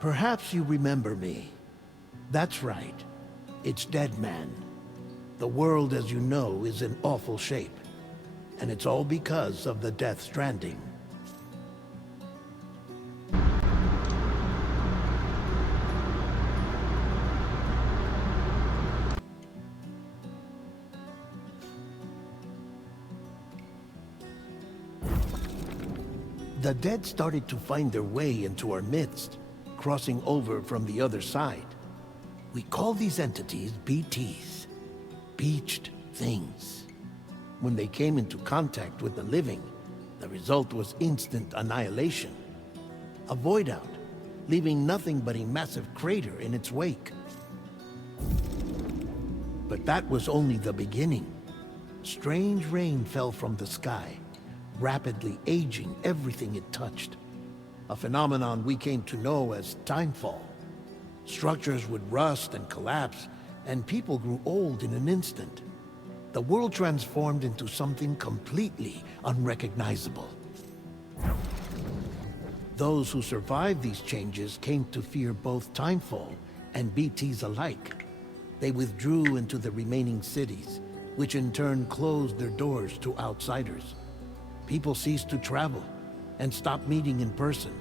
Perhaps you remember me. That's right. It's Dead Man. The world, as you know, is in awful shape. And it's all because of the Death Stranding. The dead started to find their way into our midst, crossing over from the other side. We call these entities BTs, Beached Things. When they came into contact with the living, the result was instant annihilation. A void out, leaving nothing but a massive crater in its wake. But that was only the beginning. Strange rain fell from the sky, rapidly aging everything it touched. A phenomenon we came to know as timefall. Structures would rust and collapse, and people grew old in an instant. The world transformed into something completely unrecognizable. Those who survived these changes came to fear both timefall and BTs alike. They withdrew into the remaining cities, which in turn closed their doors to outsiders. People ceased to travel and stopped meeting in person.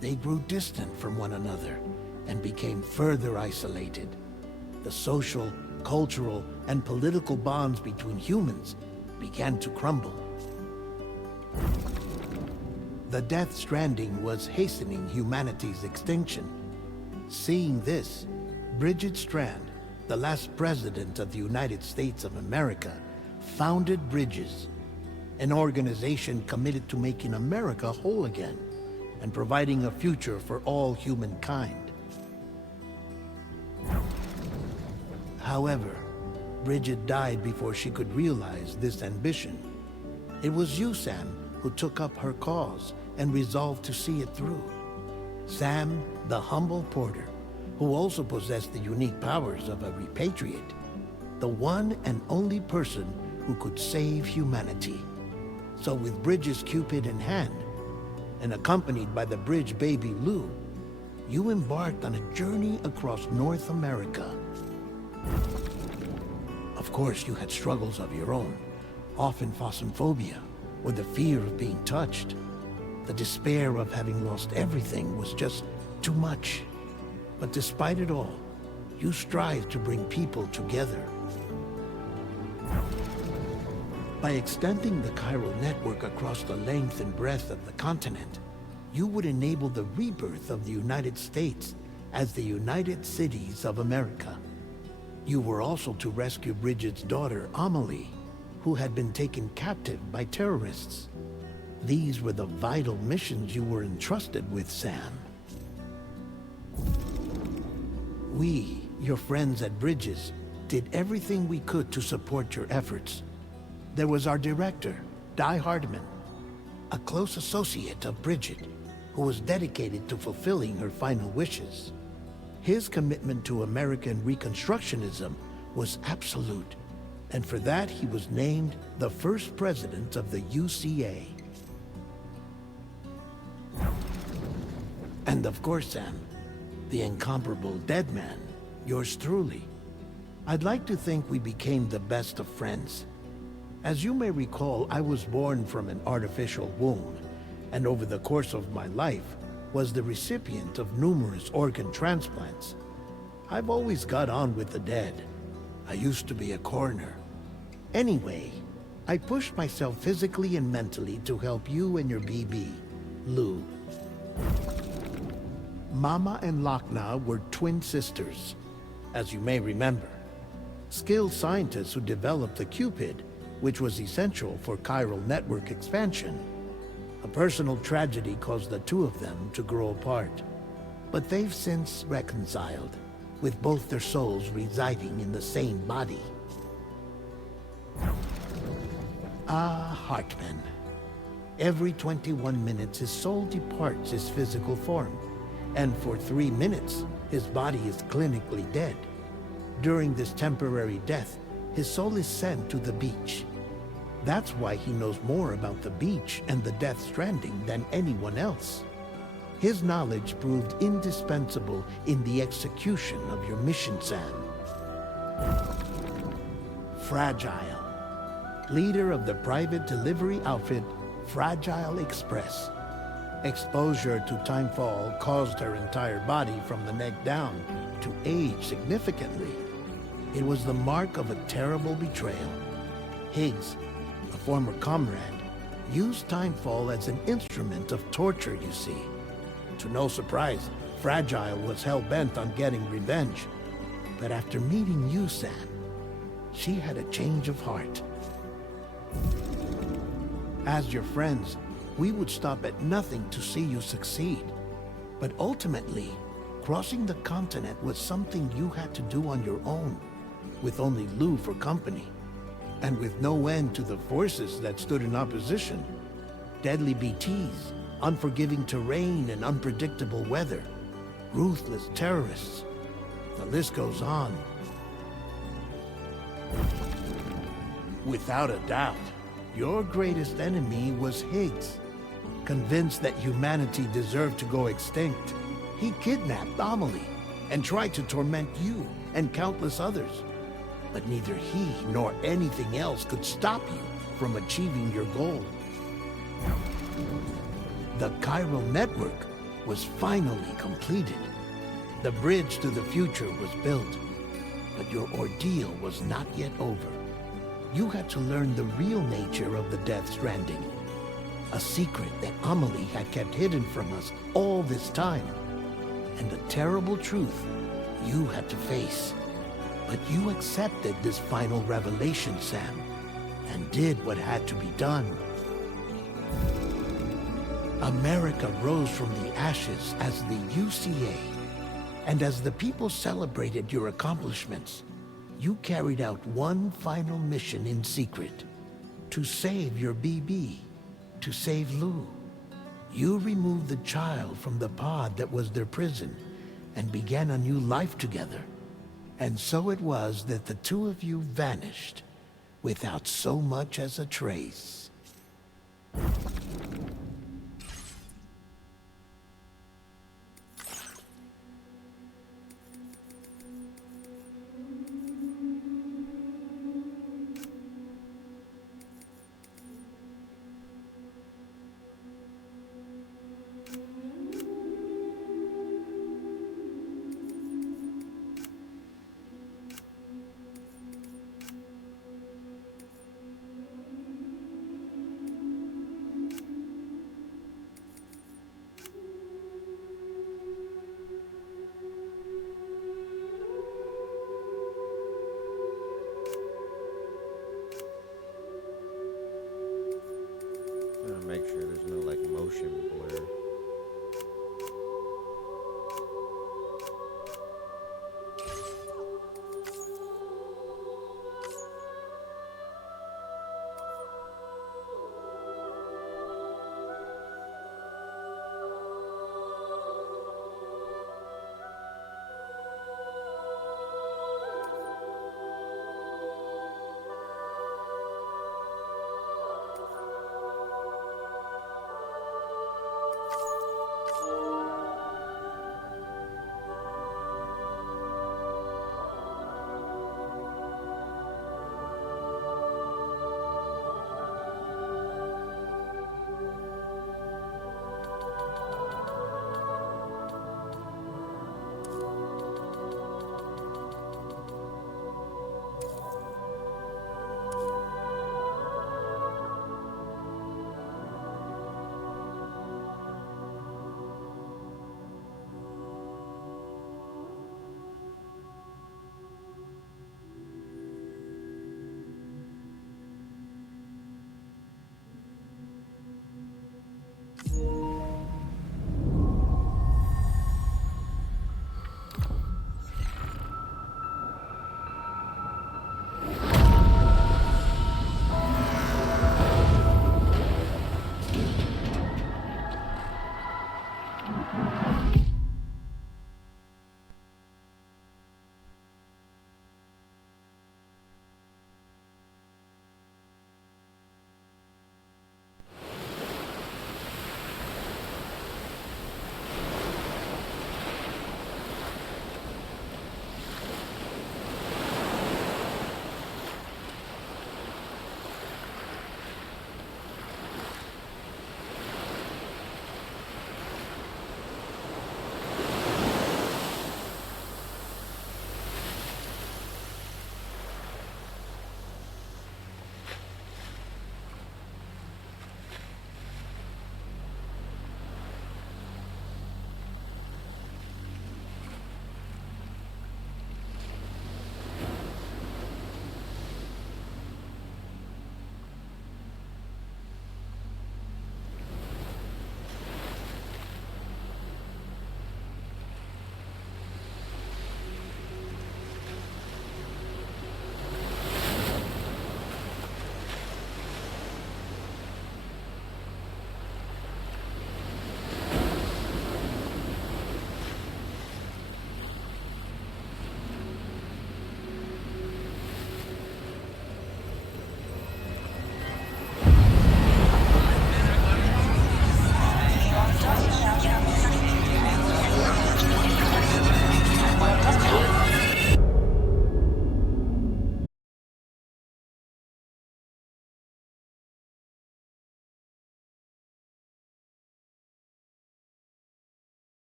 They grew distant from one another and became further isolated. The social, cultural, and political bonds between humans began to crumble. The Death Stranding was hastening humanity's extinction. Seeing this, Bridget Strand, the last president of the United States of America, founded Bridges, an organization committed to making America whole again and providing a future for all humankind. However, Bridget died before she could realize this ambition. It was you, Sam, who took up her cause and resolved to see it through. Sam, the humble porter, who also possessed the unique powers of a repatriate, the one and only person who could save humanity. So with Bridges' Cupid in hand, and accompanied by the bridge baby Lou, you embarked on a journey across North America. Of course, you had struggles of your own, often phasmophobia, or the fear of being touched. The despair of having lost everything was just too much. But despite it all, you strive to bring people together. By extending the chiral network across the length and breadth of the continent, you would enable the rebirth of the United States as the United Cities of America. You were also to rescue Bridget's daughter, Amelie, who had been taken captive by terrorists. These were the vital missions you were entrusted with, Sam. We, your friends at Bridges, did everything we could to support your efforts. There was our director, Di Hardman, a close associate of Bridget, who was dedicated to fulfilling her final wishes. His commitment to American Reconstructionism was absolute, and for that he was named the first president of the UCA. And of course, Sam, the incomparable Dead Man, yours truly. I'd like to think we became the best of friends. As you may recall, I was born from an artificial womb, and over the course of my life, was the recipient of numerous organ transplants. I've always got on with the dead. I used to be a coroner. Anyway, I pushed myself physically and mentally to help you and your BB, Lou. Mama and Lakna were twin sisters, as you may remember. Skilled scientists who developed the Cupid, which was essential for chiral network expansion. A personal tragedy caused the two of them to grow apart. But they've since reconciled, with both their souls residing in the same body. Ah, Hartman. Every 21 minutes his soul departs his physical form, and for 3 minutes his body is clinically dead. During this temporary death, his soul is sent to the beach. That's why he knows more about the beach and the Death Stranding than anyone else. His knowledge proved indispensable in the execution of your mission, Sam. Fragile, leader of the private delivery outfit Fragile Express. Exposure to timefall caused her entire body from the neck down to age significantly. It was the mark of a terrible betrayal. Higgs, a former comrade, used timefall as an instrument of torture, you see. To no surprise, Fragile was hell-bent on getting revenge. But after meeting you, Sam, she had a change of heart. As your friends, we would stop at nothing to see you succeed. But ultimately, crossing the continent was something you had to do on your own, with only Lou for company, and with no end to the forces that stood in opposition. Deadly BTs, unforgiving terrain and unpredictable weather, ruthless terrorists. The list goes on. Without a doubt, your greatest enemy was Higgs. Convinced that humanity deserved to go extinct, he kidnapped Amelie and tried to torment you and countless others. But neither he nor anything else could stop you from achieving your goal. The chiral network was finally completed. The bridge to the future was built, but your ordeal was not yet over. You had to learn the real nature of the Death Stranding, a secret that Amelie had kept hidden from us all this time, and a terrible truth you had to face. But you accepted this final revelation, Sam, and did what had to be done. America rose from the ashes as the UCA, and as the people celebrated your accomplishments, you carried out one final mission in secret, to save your BB, to save Lou. You removed the child from the pod that was their prison and began a new life together. And so it was that the two of you vanished without so much as a trace. Make sure there's no like motion blur.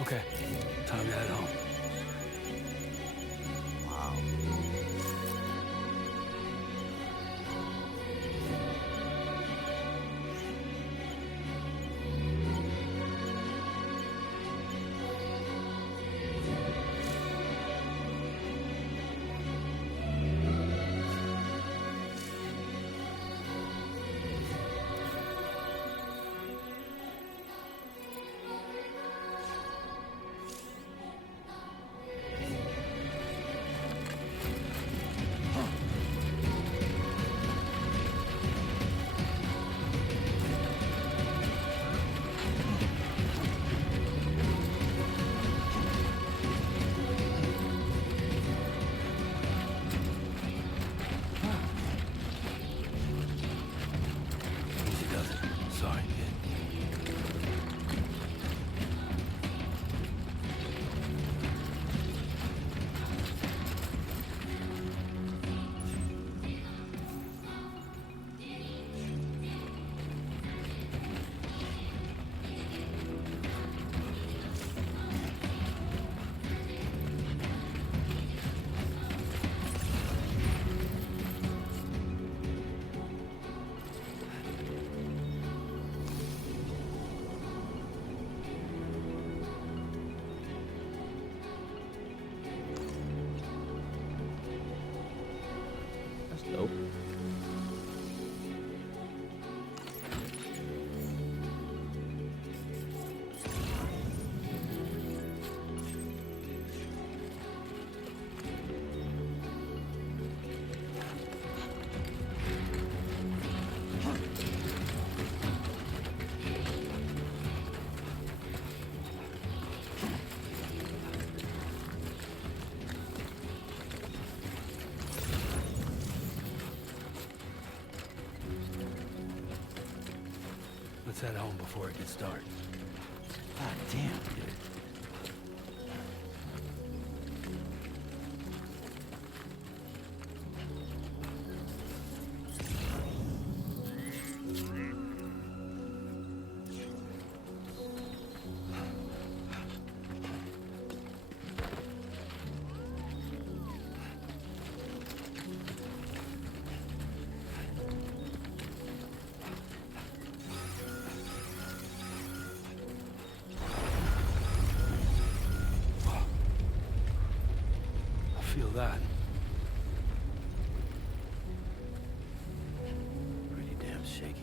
Okay, time to head home. Wow. Easy does it. Sorry, kid. That's dope. Let's head home before it gets dark. God damn, dude. I feel that. Pretty damn shaky.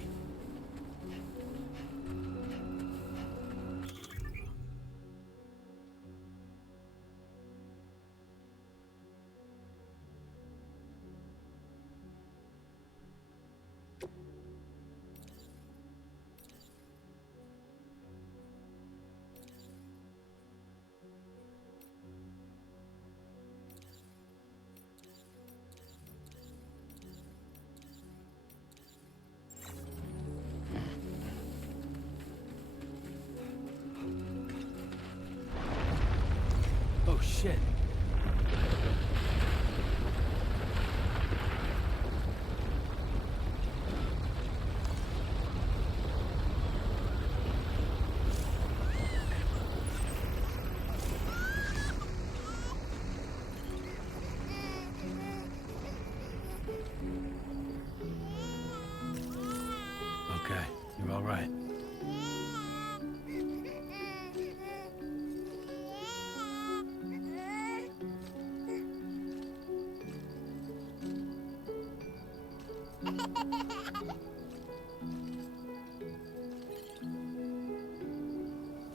Oh shit. Okay, you're all right.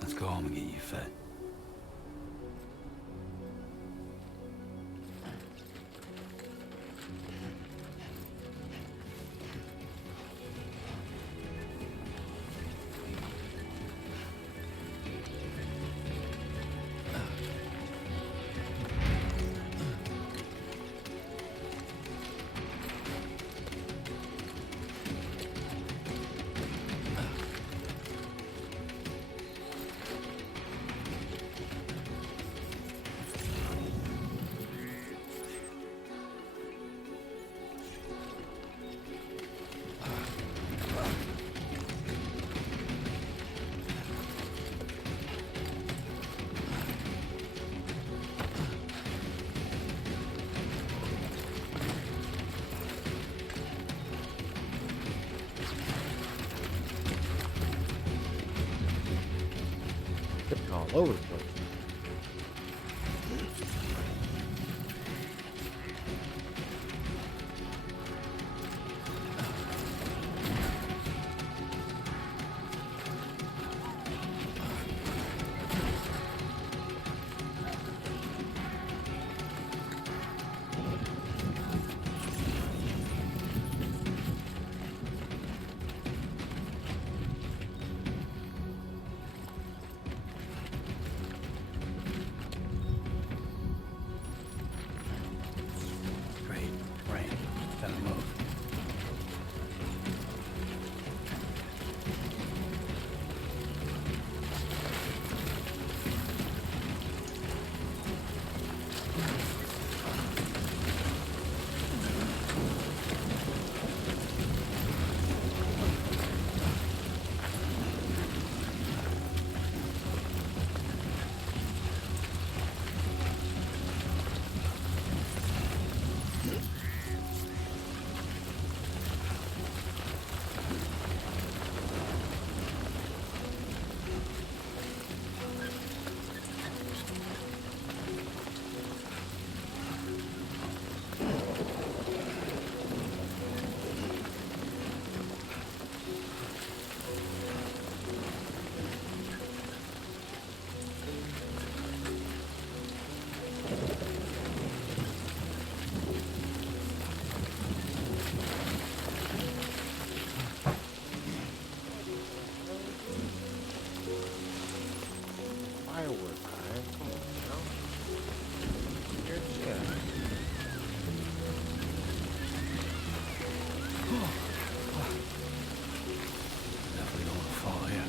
Let's go home and get you fed. All over the place. Great. Rain. Gotta move. Fireworks, man. Come on, now. Here, yeah. Definitely don't want to fall here.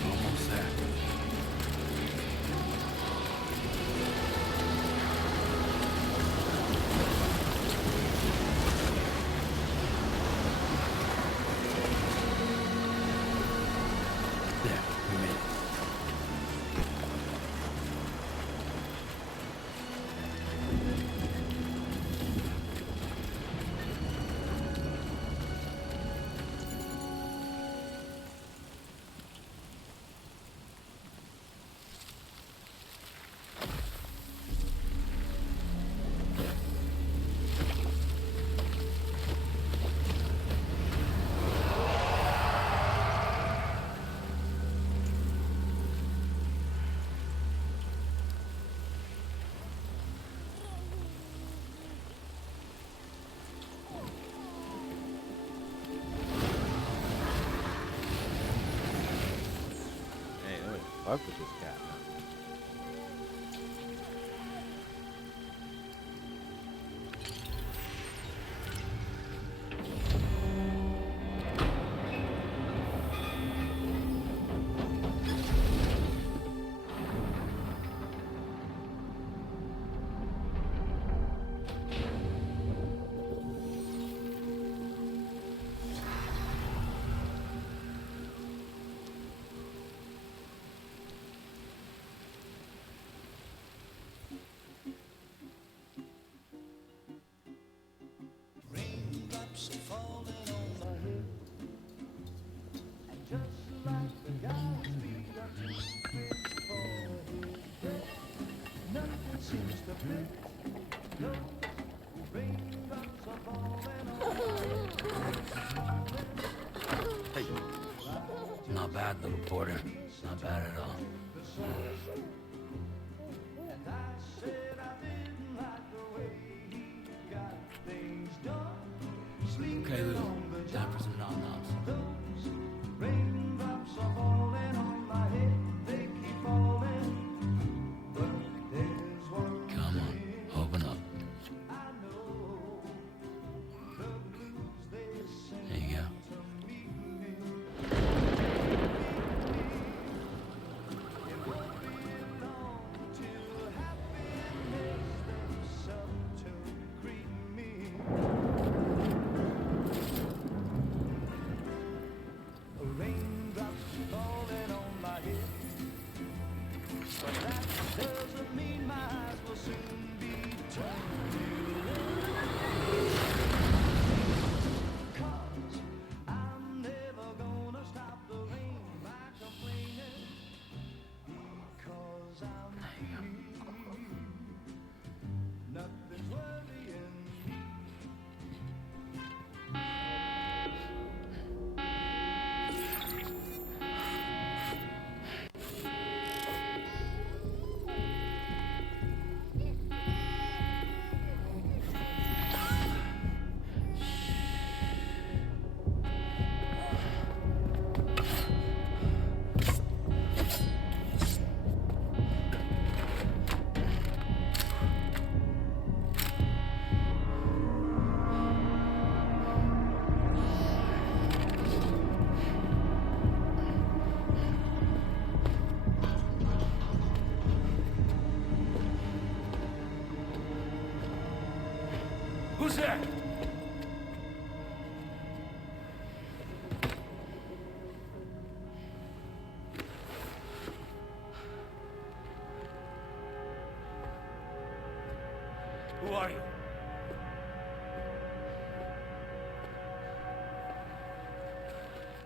Almost there. There, we made it. Hey, let me fuck with this cat now. Raindrops are falling on my head, and just like the guy's feet are too big for his bed, nothing seems to fit. No, raindrops are falling on my head. Hey. Not bad, little porter. Not bad at all. And I said I did Okay, Lou. Time for some nom-noms. Raindrops are falling on my head, they keep falling. But there's one Come on, open up. I know, the blues they sing There you go. to me. It won't be long till happiness steps up to greet me. Raindrops falling on my head, but that doesn't mean my eyes will soon be turned to red. 'Cause I'm never gonna stop the rain by complaining, because I'm free. Nothing's worrying me. Who's there? Who are you?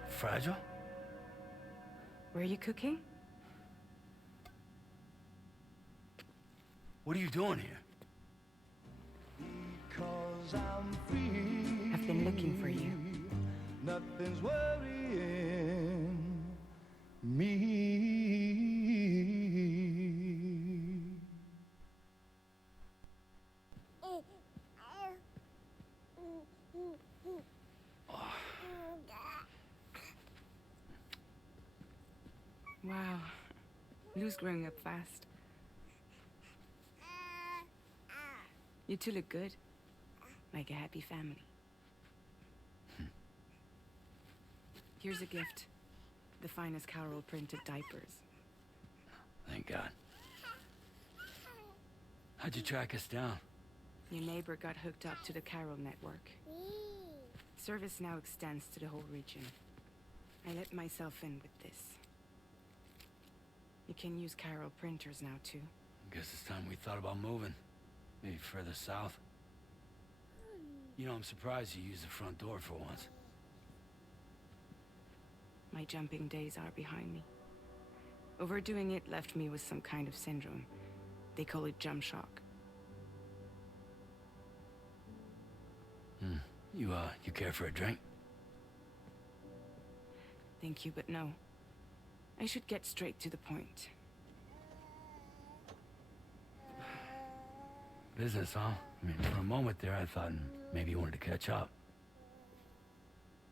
Fragile? Were you cooking? What are you doing here? Because I'm free. I've been looking for you. Nothing's worrying me. Wow. Lou's growing up fast. You two look good. Like a happy family. Here's a gift. The finest Carol printed diapers. Thank God. How'd you track us down? Your neighbor got hooked up to the Carol network. Service now extends to the whole region. I let myself in with this. You can use Carol printers now too. Guess it's time we thought about moving. Maybe further south. You know, I'm surprised you used the front door for once. My jumping days are behind me. Overdoing it left me with some kind of syndrome. They call it jump shock. You care for a drink? Thank you, but no. I should get straight to the point. Business, huh? I mean, for a moment there, I thought maybe you wanted to catch up.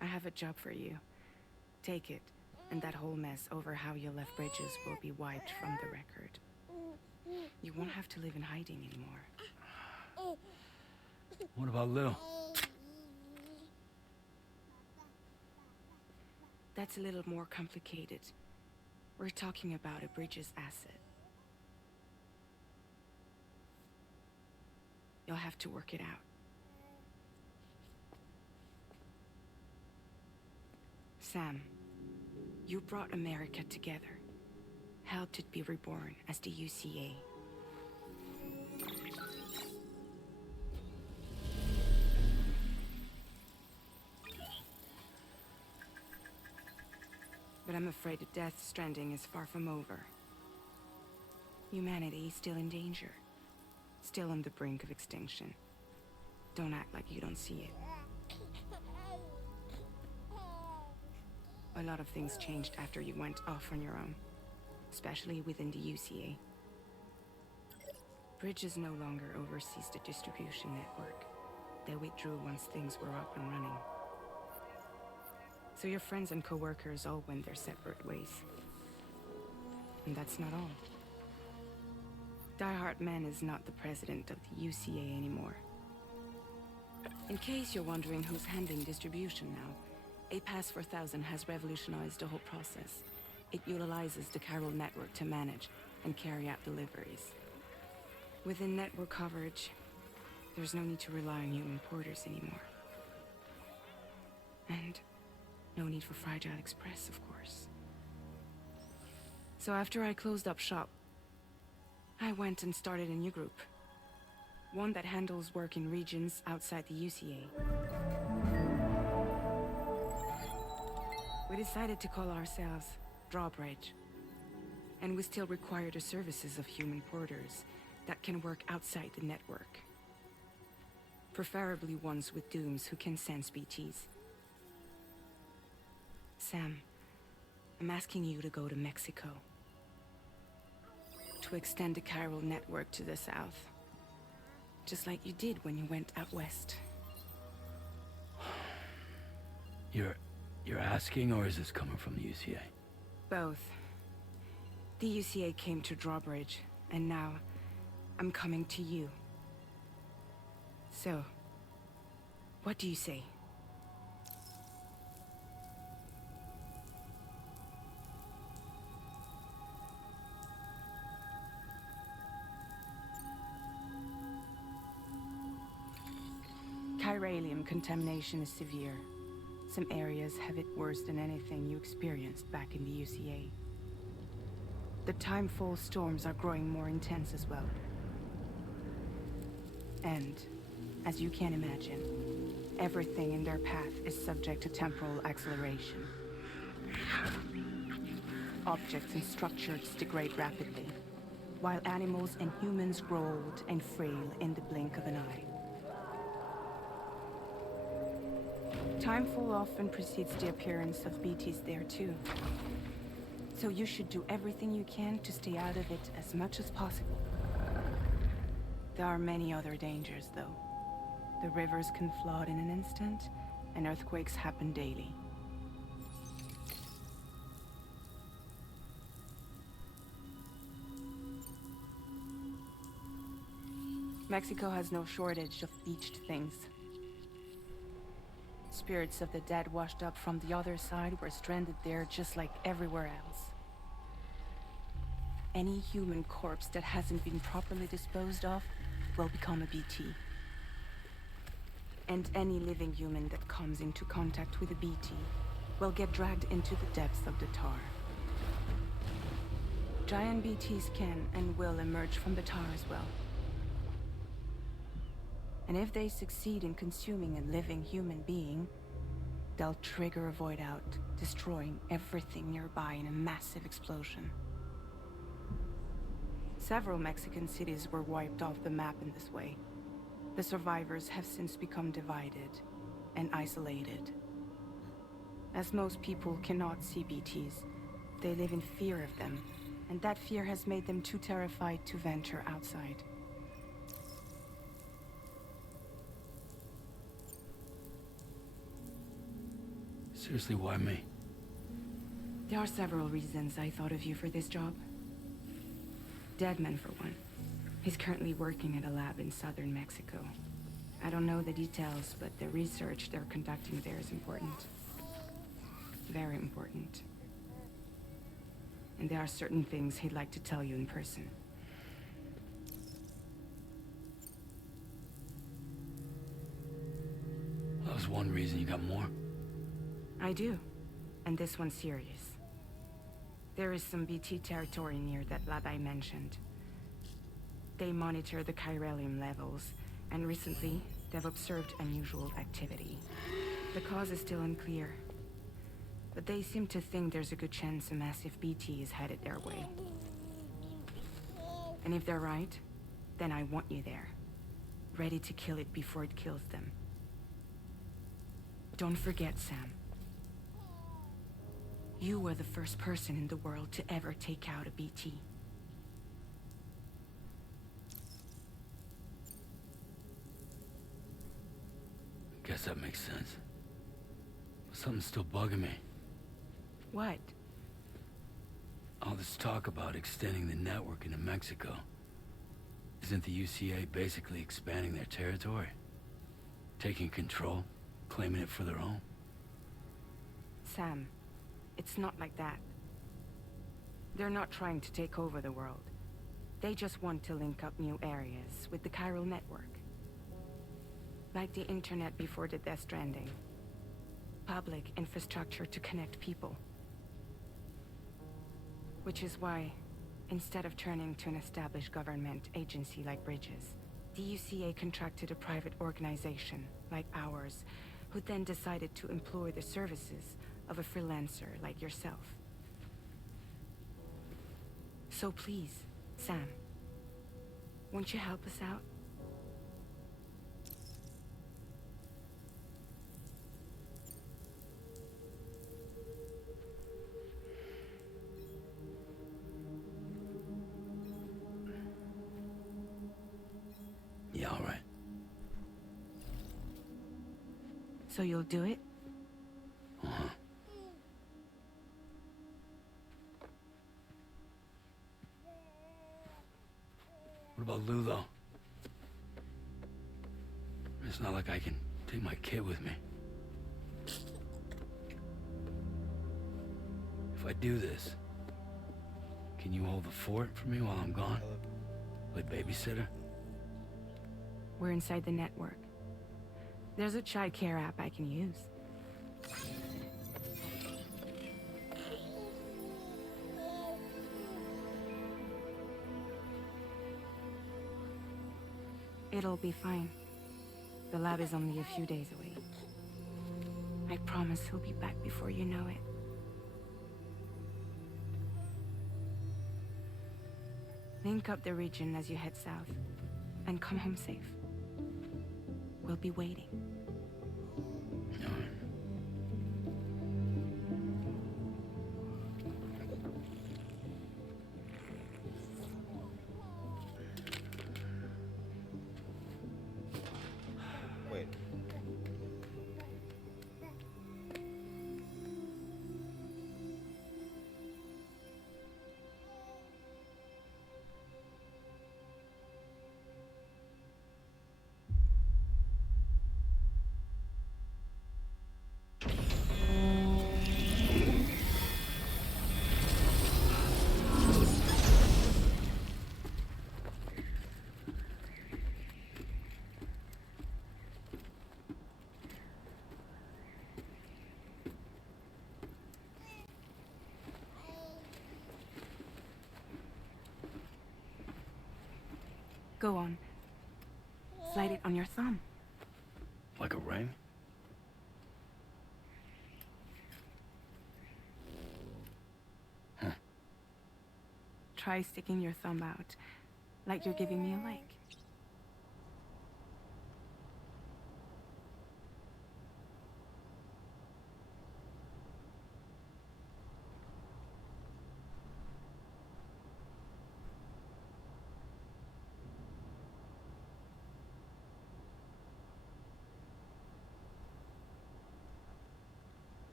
I have a job for you. Take it, and that whole mess over how you left Bridges will be wiped from the record. You won't have to live in hiding anymore. What about Lou? That's a little more complicated. We're talking about a Bridges asset. You'll have to work it out. Sam, you brought America together. Helped it be reborn as the UCA. But I'm afraid the death stranding is far from over. Humanity is still in danger. Still on the brink of extinction. Don't act like you don't see it. A lot of things changed after you went off on your own. Especially within the UCA. Bridges no longer oversees the distribution network. They withdrew once things were up and running. So your friends and co-workers all went their separate ways. And that's not all. Die Hard Man is not the president of the UCA anymore. In case you're wondering who's handling distribution now, A Pass 4000 has revolutionized the whole process. It utilizes the Chiral network to manage and carry out deliveries. Within network coverage, there's no need to rely on human porters anymore. And no need for Fragile Express, of course. So after I closed up shop, I went and started a new group. One that handles work in regions outside the UCA. We decided to call ourselves Drawbridge. And we still require the services of human porters that can work outside the network. Preferably ones with dooms who can sense BTs. Sam, I'm asking you to go to Mexico. To extend the chiral network to the south. Just like you did when you went out west. You're asking, or is this coming from the UCA? Both. The UCA came to Drawbridge, and now I'm coming to you. So, what do you say? Chiralium contamination is severe. Some areas have it worse than anything you experienced back in the UCA. The timefall storms are growing more intense as well. And, as you can imagine, everything in their path is subject to temporal acceleration. Objects and structures degrade rapidly, while animals and humans grow old and frail in the blink of an eye. Timefall often precedes the appearance of BTs there too. So you should do everything you can to stay out of it as much as possible. There are many other dangers though. The rivers can flood in an instant, and earthquakes happen daily. Mexico has no shortage of beached things. Spirits of the dead washed up from the other side were stranded there just like everywhere else. Any human corpse that hasn't been properly disposed of will become a BT. And any living human that comes into contact with a BT will get dragged into the depths of the tar. Giant BTs can and will emerge from the tar as well. And if they succeed in consuming a living human being, they'll trigger a void out, destroying everything nearby in a massive explosion. Several Mexican cities were wiped off the map in this way. The survivors have since become divided and isolated. As most people cannot see BTs, they live in fear of them, and that fear has made them too terrified to venture outside. Seriously, why me? There are several reasons I thought of you for this job. Deadman, for one. He's currently working at a lab in southern Mexico. I don't know the details, but the research they're conducting there is important. Very important. And there are certain things he'd like to tell you in person. That was one reason. You got more? I do. And this one's serious. There is some BT territory near that lab I mentioned. They monitor the chiralium levels, and recently, they've observed unusual activity. The cause is still unclear, but they seem to think there's a good chance a massive BT is headed their way. And if they're right, then I want you there, ready to kill it before it kills them. Don't forget, Sam. You were the first person in the world to ever take out a BT. Guess that makes sense. Something's still bugging me. What? All this talk about extending the network into Mexico. Isn't the UCA basically expanding their territory? Taking control, claiming it for their own? Sam, it's not like that. They're not trying to take over the world. They just want to link up new areas with the chiral network. Like the internet before the Death Stranding. Public infrastructure to connect people. Which is why, instead of turning to an established government agency like Bridges, the UCA contracted a private organization like ours, who then decided to employ the services of a freelancer like yourself. So please, Sam, won't you help us out? Yeah, all right. So you'll do it? Uh-huh. What about Lou, though? It's not like I can take my kid with me. If I do this, can you hold the fort for me while I'm gone? Play babysitter? We're inside the network. There's a child care app I can use. It'll be fine. The lab is only a few days away. I promise he'll be back before you know it. Link up the region as you head south, and come home safe. We'll be waiting. All right. Wait. Go on. Slide it on your thumb. Like a ring? Huh. Try sticking your thumb out, like you're giving me a like.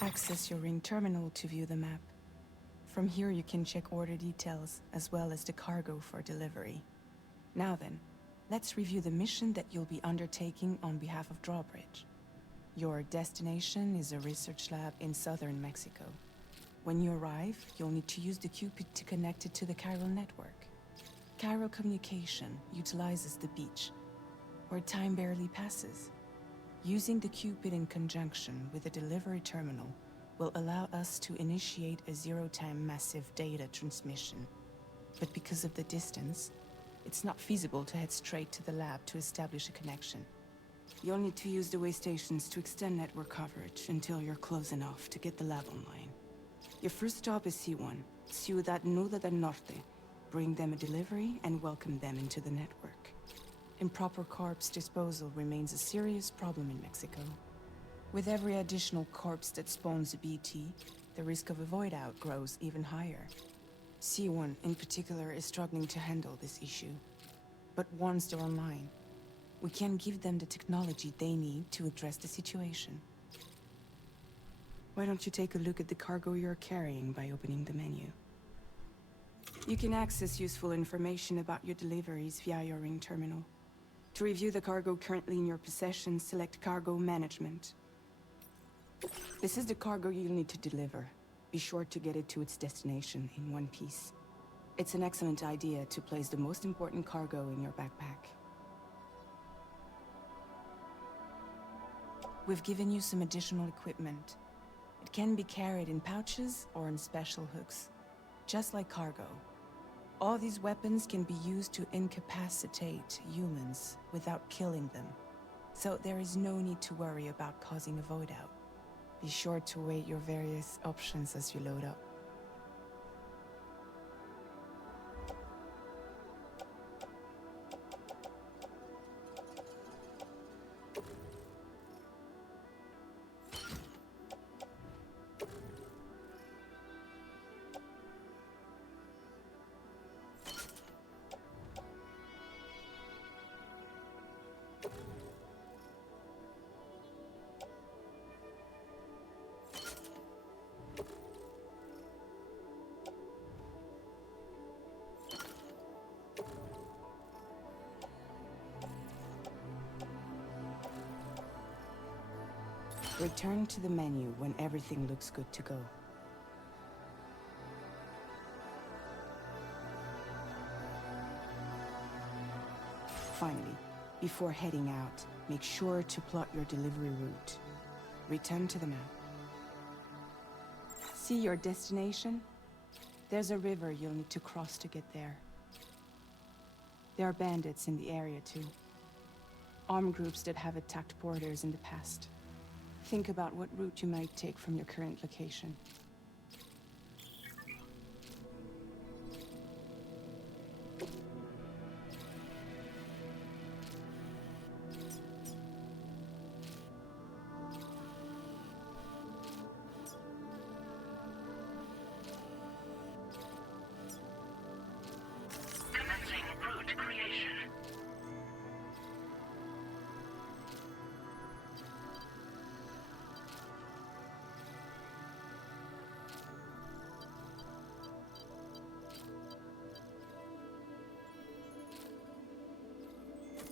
Access your ring terminal to view the map. From here you can check order details, as well as the cargo for delivery. Now then, let's review the mission that you'll be undertaking on behalf of Drawbridge. Your destination is a research lab in southern Mexico. When you arrive, you'll need to use the Cupid to connect it to the chiral network. Chiral communication utilizes the beach, where time barely passes. Using the Cupid in conjunction with the delivery terminal will allow us to initiate a zero-time massive data transmission. But because of the distance, it's not feasible to head straight to the lab to establish a connection. You'll need to use the way stations to extend network coverage until you're close enough to get the lab online. Your first stop is C1, Ciudad Nuda del Norte. Bring them a delivery and welcome them into the network. Improper corpse disposal remains a serious problem in Mexico. With every additional corpse that spawns a BT, the risk of a void out grows even higher. C1 in particular is struggling to handle this issue. But once they're online, we can give them the technology they need to address the situation. Why don't you take a look at the cargo you're carrying by opening the menu? You can access useful information about your deliveries via your ring terminal. To review the cargo currently in your possession, select Cargo Management. This is the cargo you'll need to deliver. Be sure to get it to its destination in one piece. It's an excellent idea to place the most important cargo in your backpack. We've given you some additional equipment. It can be carried in pouches or in special hooks, just like cargo. All these weapons can be used to incapacitate humans without killing them. So there is no need to worry about causing a void out. Be sure to weigh your various options as you load up. Return to the menu when everything looks good to go. Finally, before heading out, make sure to plot your delivery route. Return to the map. See your destination? There's a river you'll need to cross to get there. There are bandits in the area too. Armed groups that have attacked borders in the past. Think about what route you might take from your current location. Commencing route creation.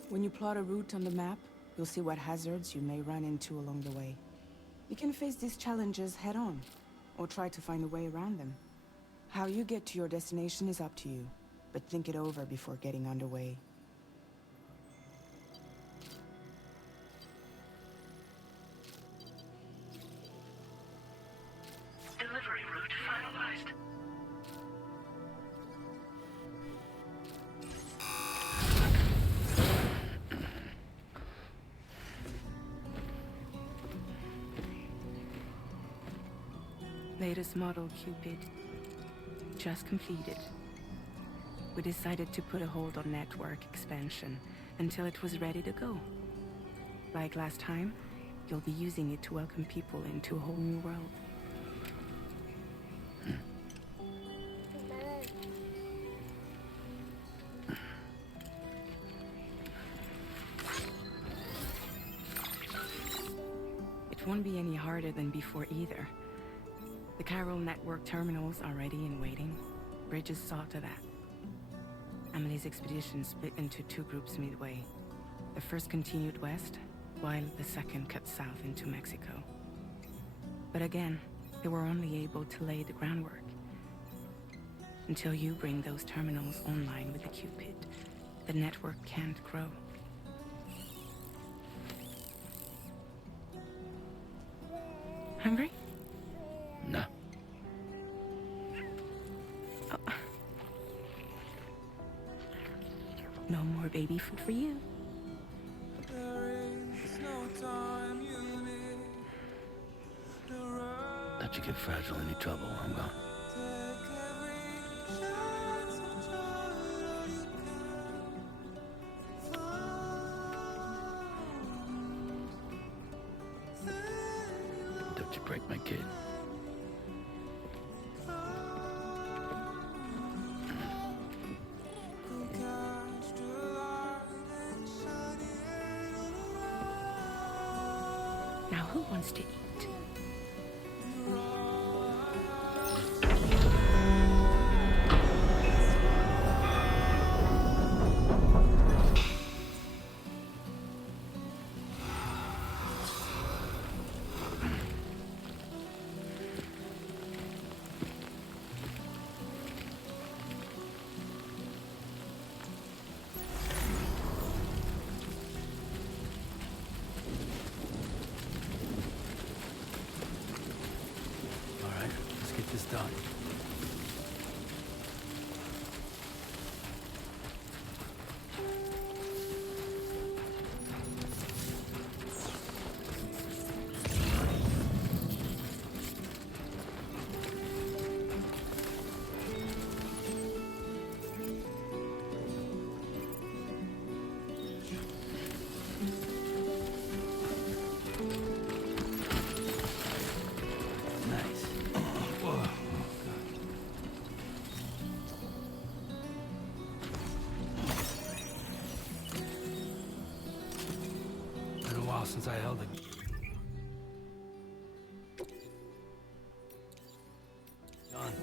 When you plot a route on the map, you'll see what hazards you may run into along the way. You can face these challenges head-on, or try to find a way around them. How you get to your destination is up to you, but think it over before getting underway. Delivery route finalized. Latest model Cupid. Just completed. We decided to put a hold on network expansion until it was ready to go. Like last time, you'll be using it to welcome people into a whole new world. It won't be any harder than before either. The Chiral network terminals are ready and waiting. Bridges saw to that. Emily's expedition split into two groups midway. The first continued west, while the second cut south into Mexico. But again, they were only able to lay the groundwork. Until you bring those terminals online with the Cupid, the network can't grow. Hungry? No. Oh. No more baby food for you. Let you get fragile any trouble, I'm gone. Don't you break my kid. who wants to eat? All right, let's get this done. Nice. Whoa. Been a while since I held it. Done.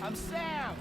I'm Sam!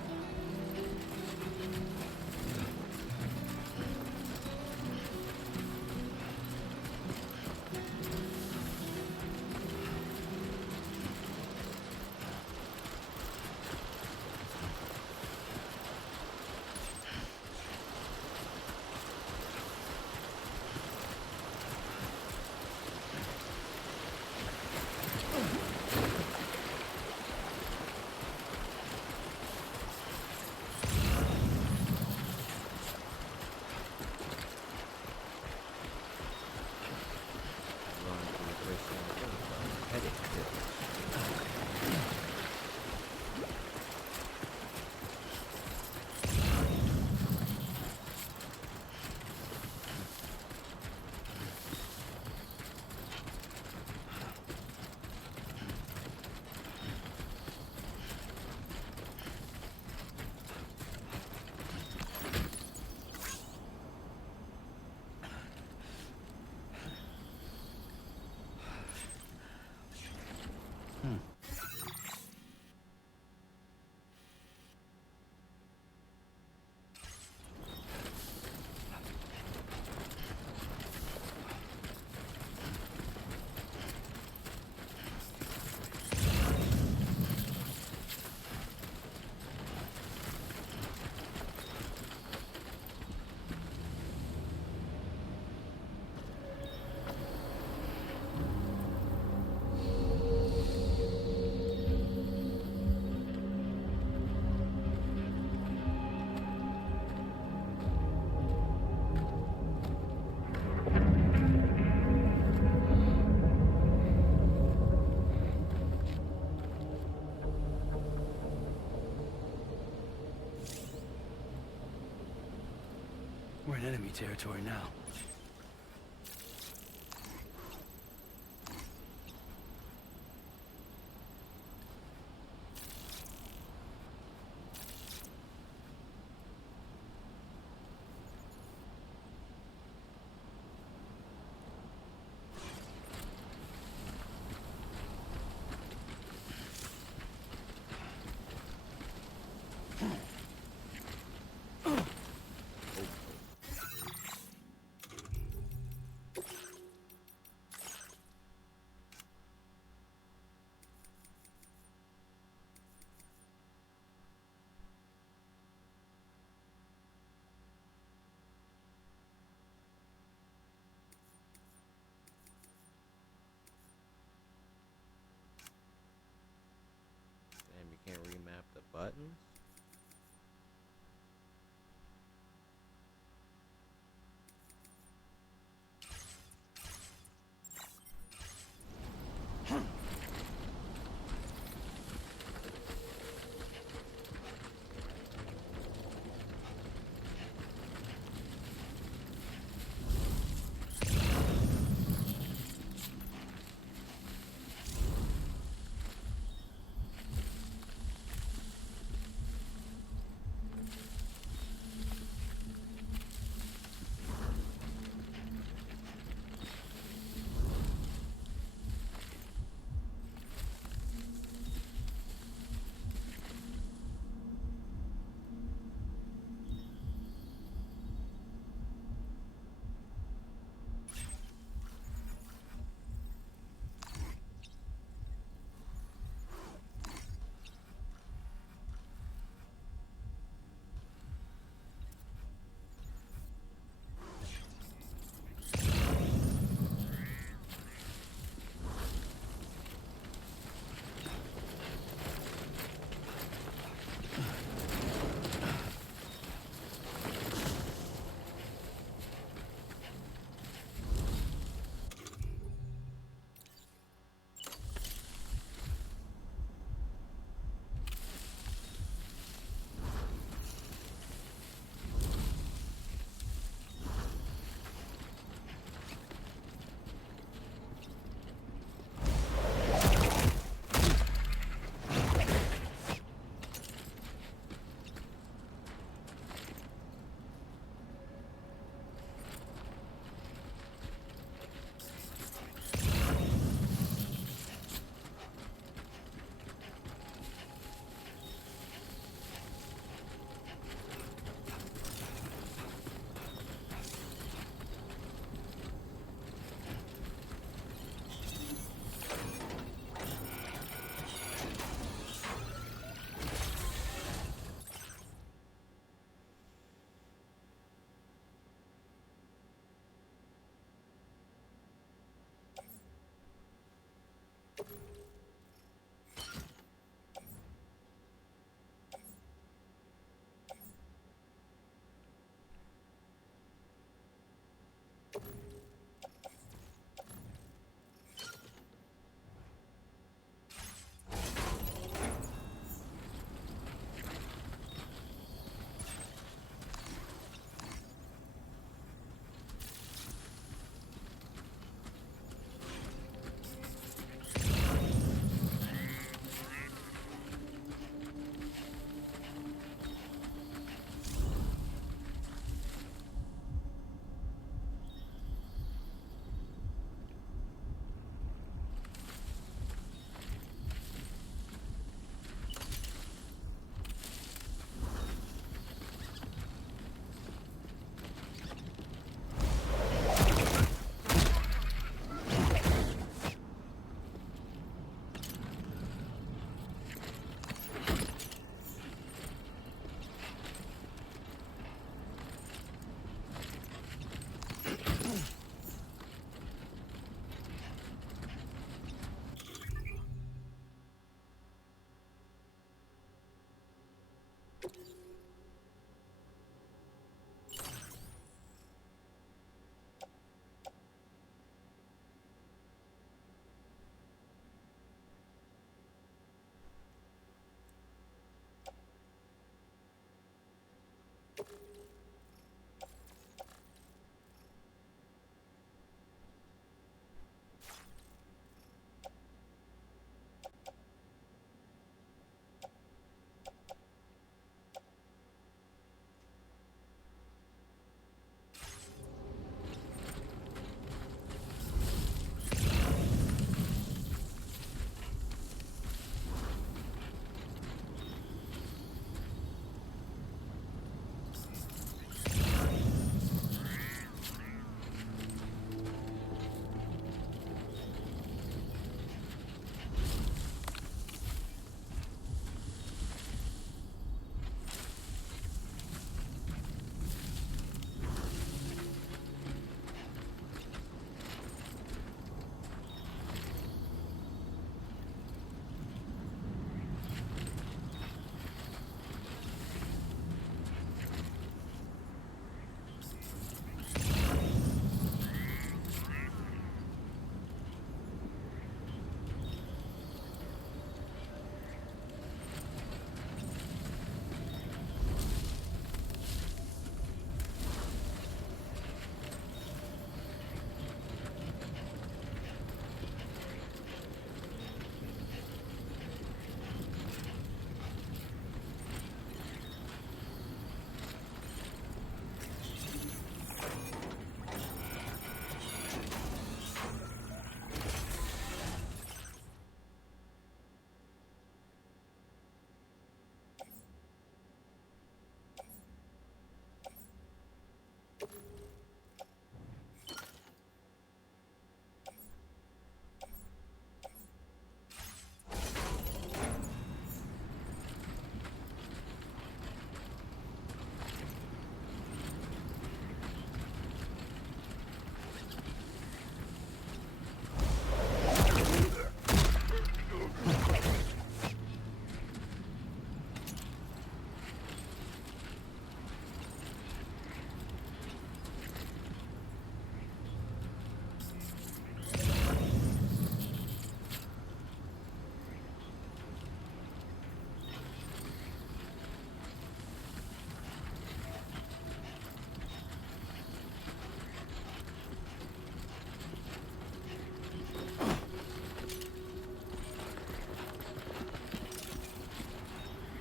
We're in enemy territory now. buttons?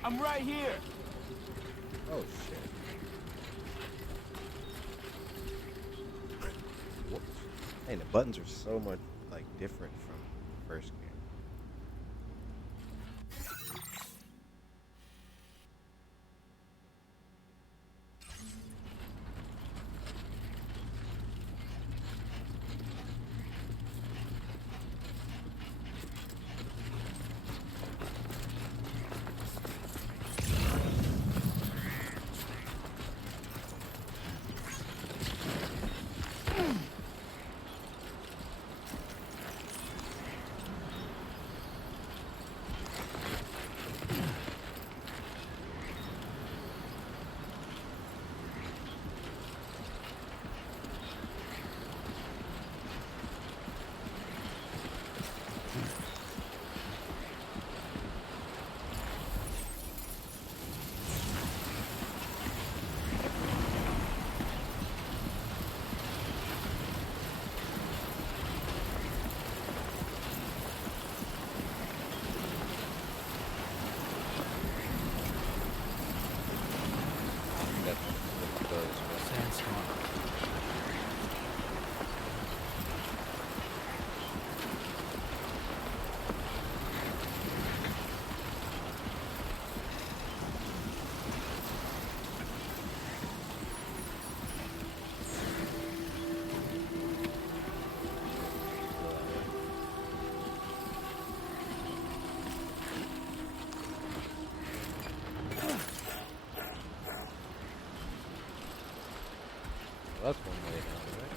I'm right here. Oh shit. Whoops. Hey, the buttons are so much like different from the first game. That's what it does, right? Sandstorm. Well, that's one way down, right?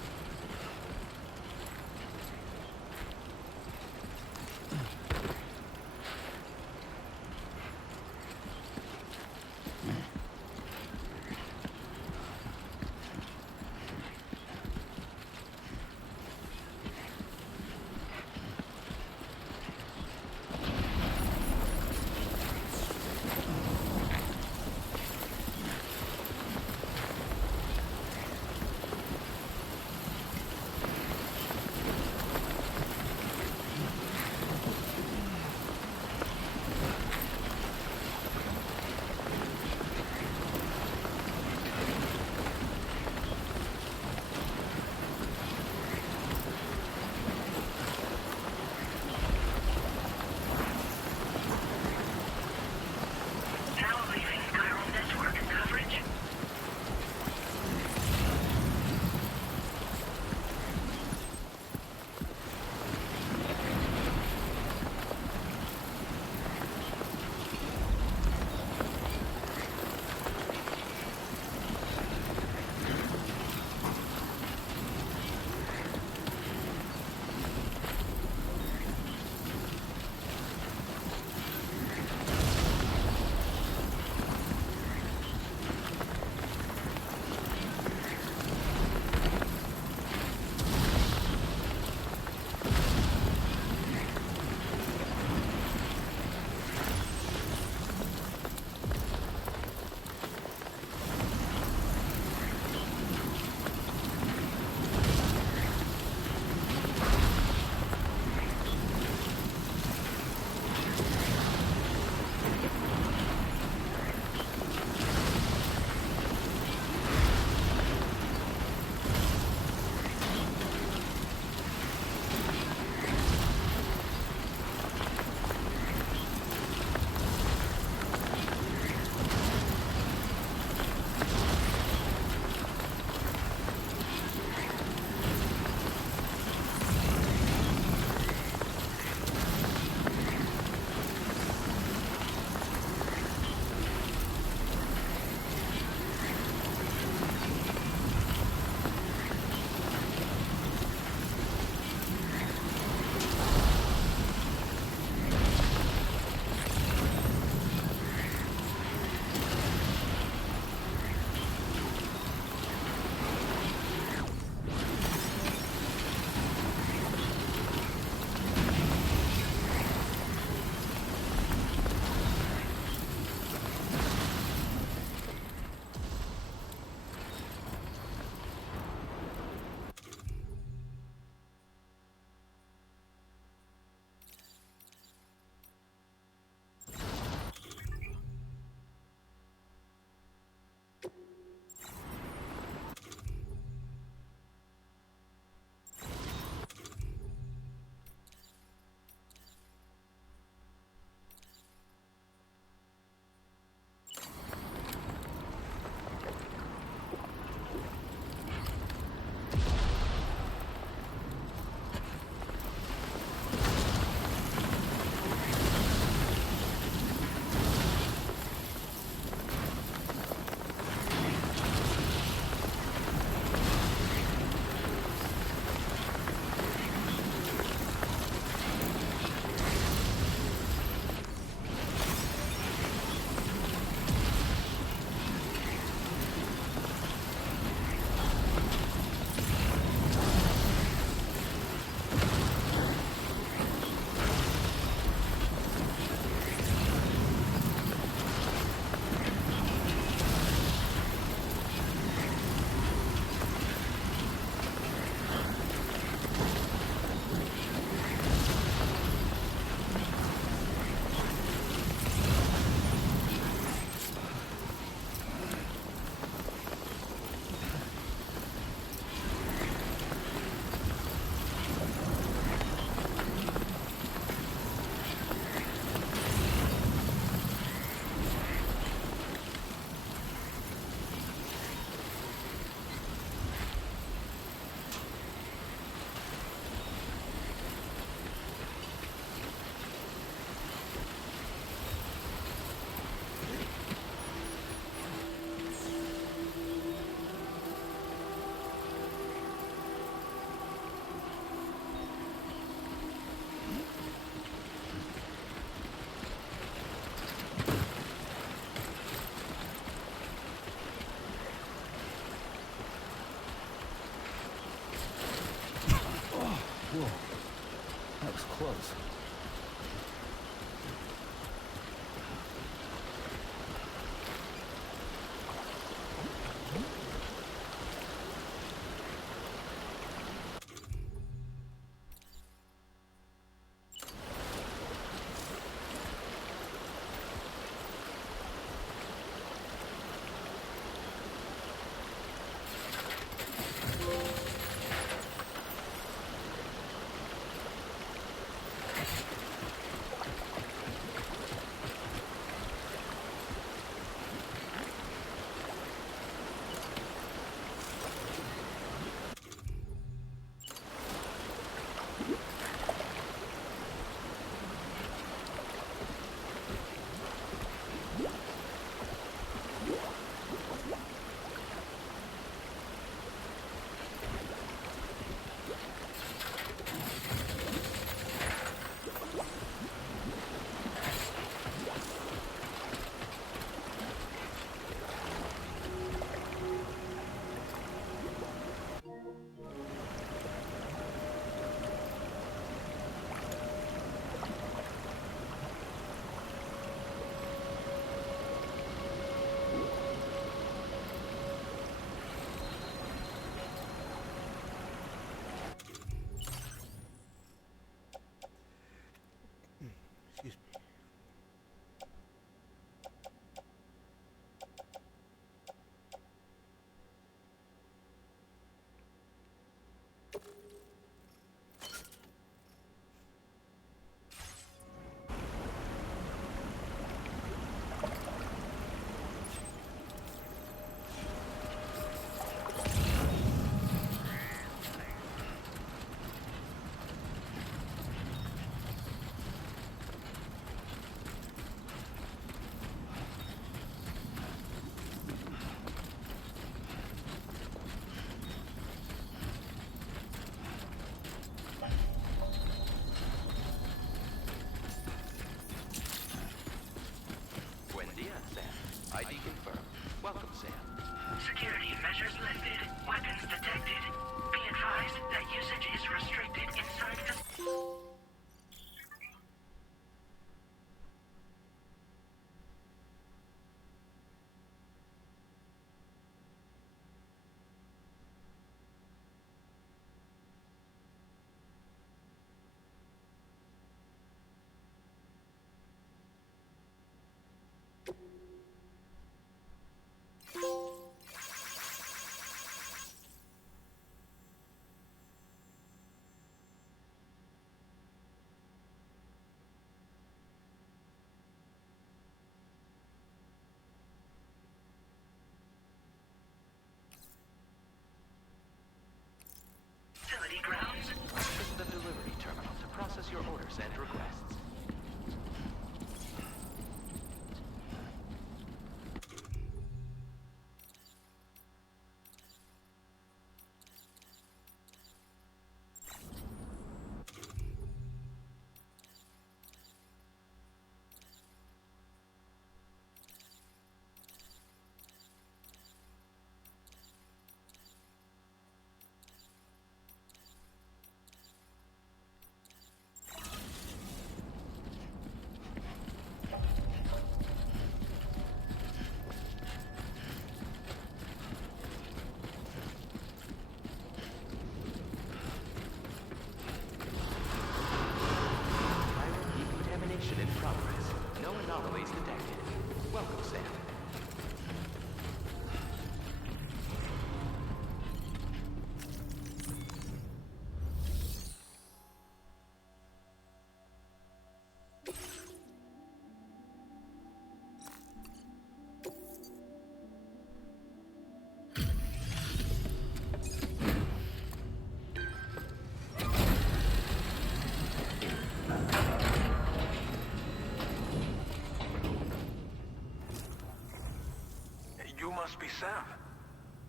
Sam.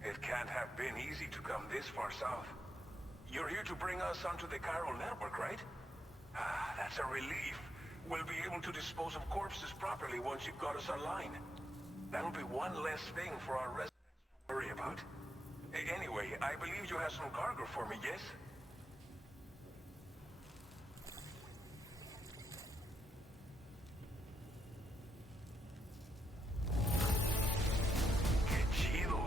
It can't have been easy to come this far south. You're here to bring us onto the chiral network, right? Ah, that's a relief. We'll be able to dispose of corpses properly once you've got us online. That'll be one less thing for our residents to worry about. Anyway, I believe you have some cargo for me, yes? Que chido.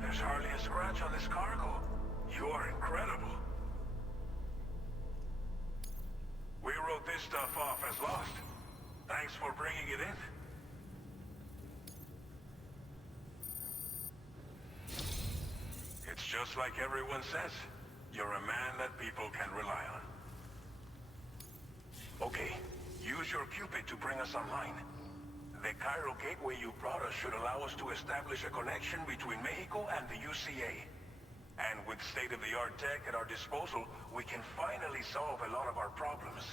There's hardly a scratch on this cargo. You are incredible. We wrote this stuff off as lost. Thanks for bringing it in. It's just like everyone says. You're a man that people can rely on. Okay, use your Cupid to bring us online. The chiral gateway you brought us should allow us to establish a connection between Mexico and the UCA. And with state-of-the-art tech at our disposal, we can finally solve a lot of our problems.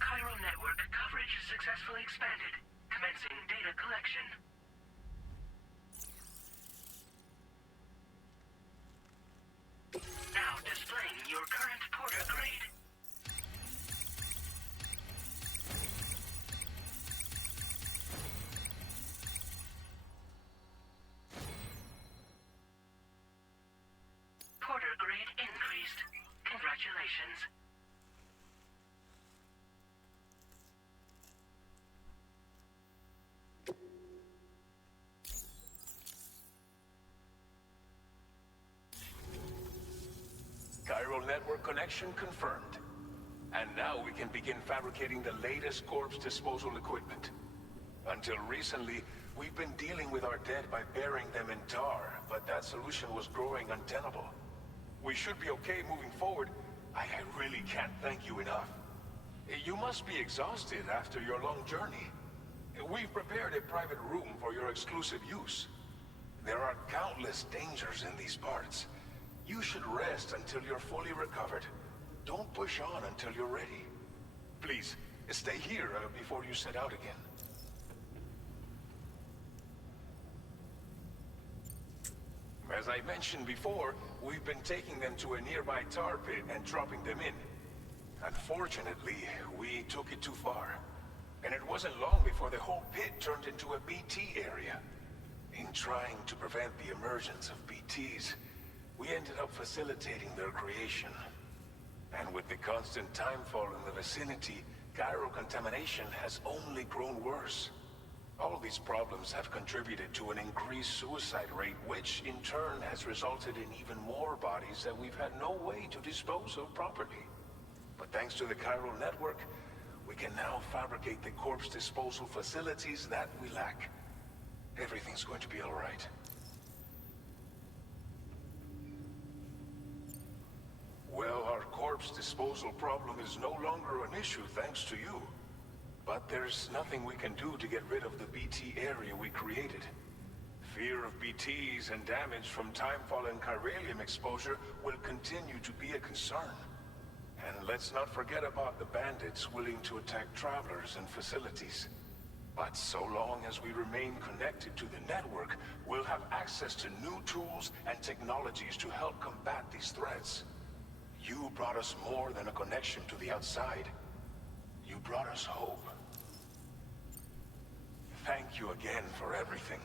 Chiral network coverage successfully expanded. Commencing data collection. Now displaying your current Porter grade. Porter grade increased. Congratulations. Chiral network connection confirmed. And now we can begin fabricating the latest corpse disposal equipment. Until recently, we've been dealing with our dead by burying them in tar, but that solution was growing untenable. We should be okay moving forward. I really can't thank you enough. You must be exhausted after your long journey. We've prepared a private room for your exclusive use. There are countless dangers in these parts. You should rest until you're fully recovered. Don't push on until you're ready. Please, stay here before you set out again. As I mentioned before, we've been taking them to a nearby tar pit and dropping them in. Unfortunately, we took it too far. And it wasn't long before the whole pit turned into a BT area. In trying to prevent the emergence of BTs, we ended up facilitating their creation. And with the constant timefall in the vicinity, chiral contamination has only grown worse. All these problems have contributed to an increased suicide rate, which in turn has resulted in even more bodies that we've had no way to dispose of properly. But thanks to the chiral network, we can now fabricate the corpse disposal facilities that we lack. Everything's going to be all right. Well, our corpse disposal problem is no longer an issue thanks to you. But there's nothing we can do to get rid of the BT area we created. Fear of BTs and damage from timefall and chiralium exposure will continue to be a concern. And let's not forget about the bandits willing to attack travelers and facilities. But so long as we remain connected to the network, we'll have access to new tools and technologies to help combat these threats. You brought us more than a connection to the outside. You brought us hope. Thank you again for everything.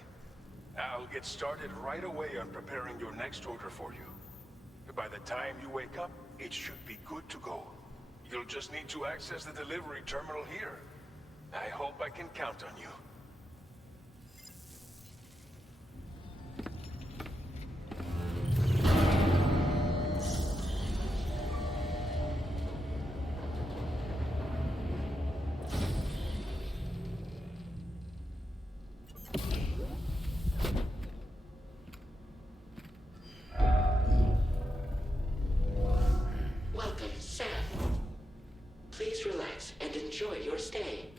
I'll get started right away on preparing your next order for you. By the time you wake up, it should be good to go. You'll just need to access the delivery terminal here. I hope I can count on you. enjoy your stay.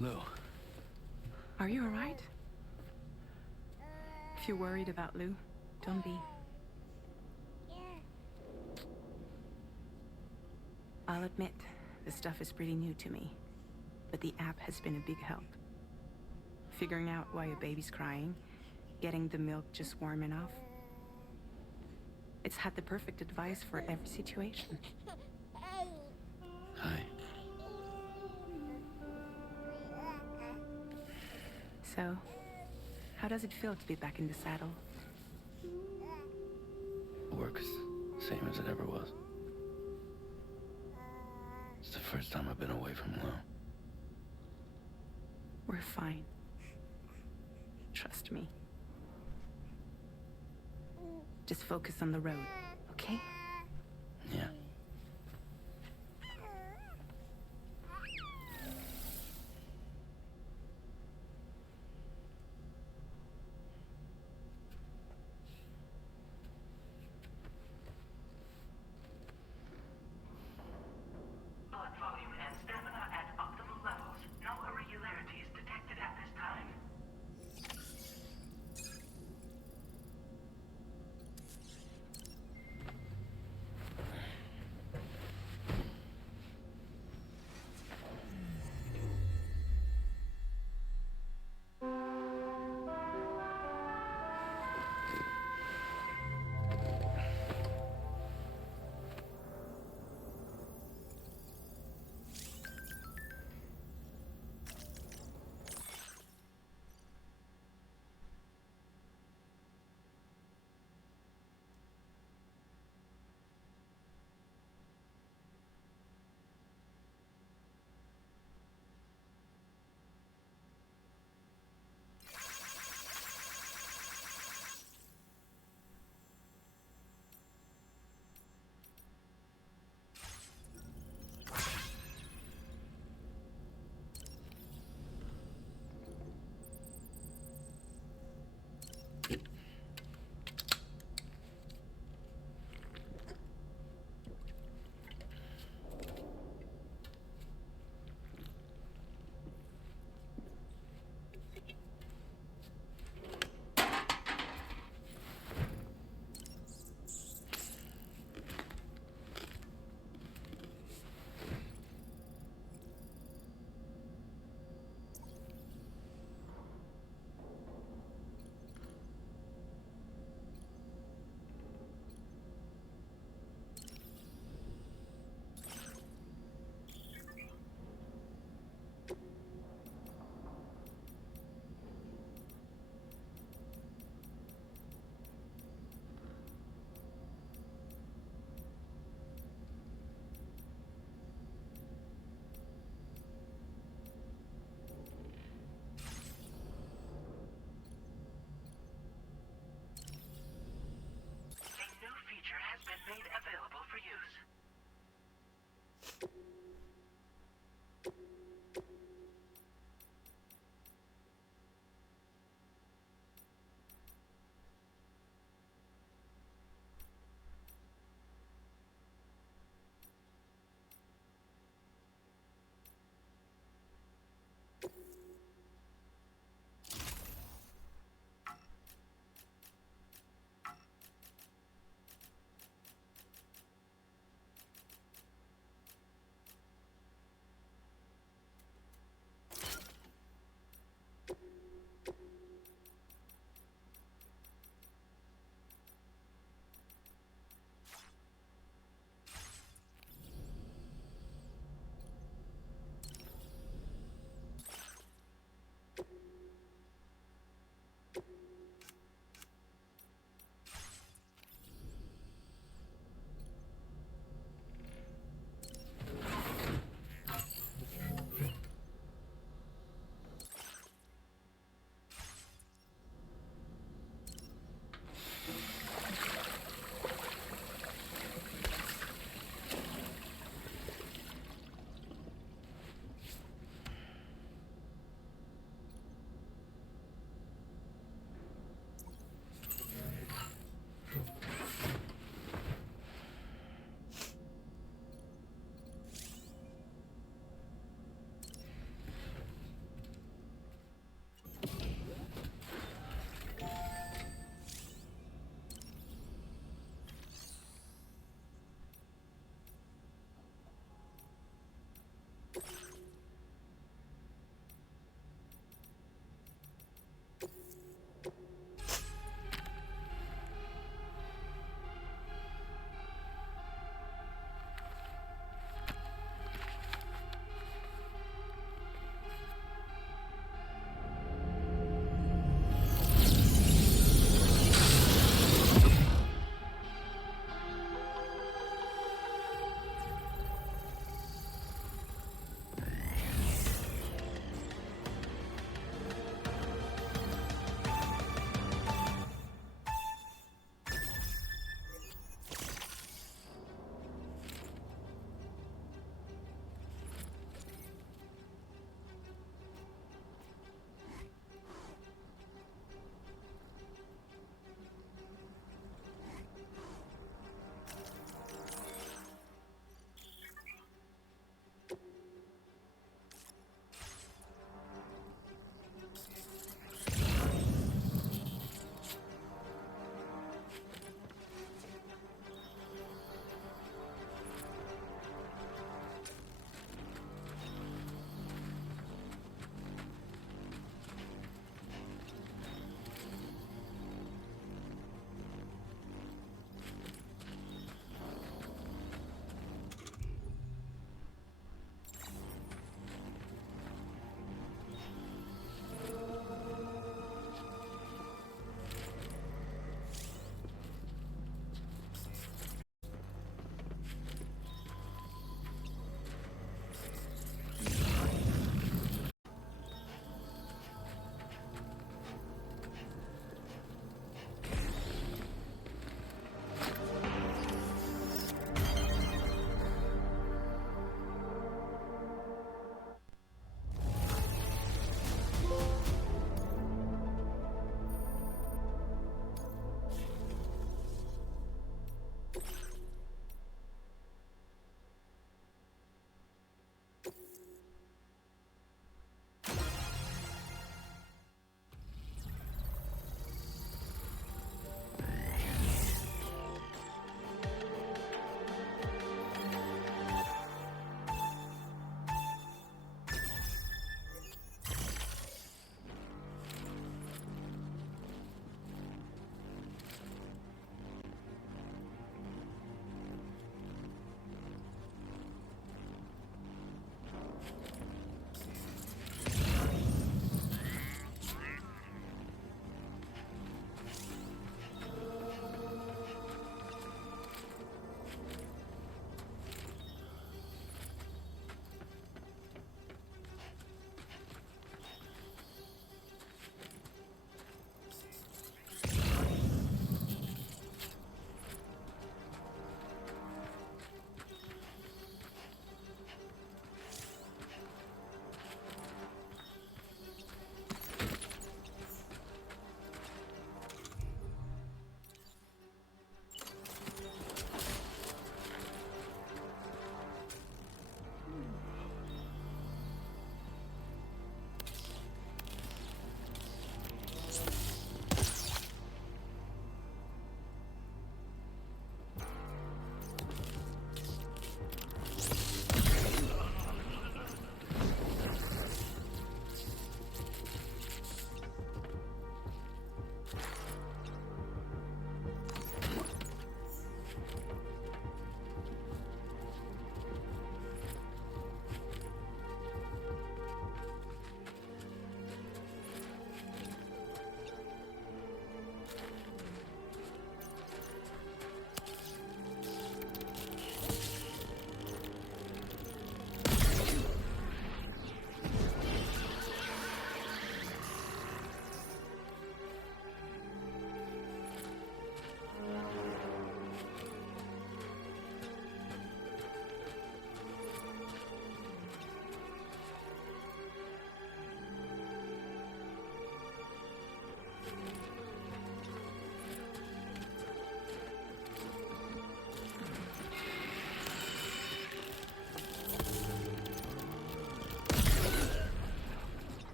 Lou. Are you alright? If you're worried about Lou, don't be. I'll admit, this stuff is pretty new to me, but the app has been a big help. Figuring out why a baby's crying, getting the milk just warm enough. It's had the perfect advice for every situation. Hi. So, how does it feel to be back in the saddle? Work is same as it ever was. It's the first time I've been away from Lou. We're fine. Trust me. Just focus on the road, okay? Yeah. Blood volume and stamina at optimal levels. No irregularities detected at this time.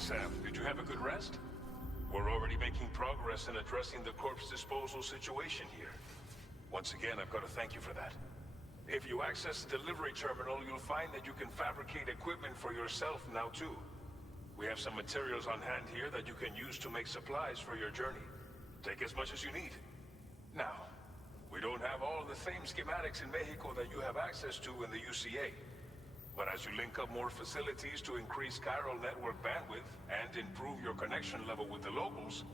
Sam. Did you have a good rest? We're already making progress in addressing the corpse disposal situation here. Once again, I've got to thank you for that. If you access the delivery terminal, you'll find that you can fabricate equipment for yourself now too. We have some materials on hand here that you can use to make supplies for your journey. Take as much as you need. Now, we don't have all the same schematics in Mexico that you have access to in the UCA. But as you link up more facilities to increase chiral network bandwidth and improve your connection level with the locals,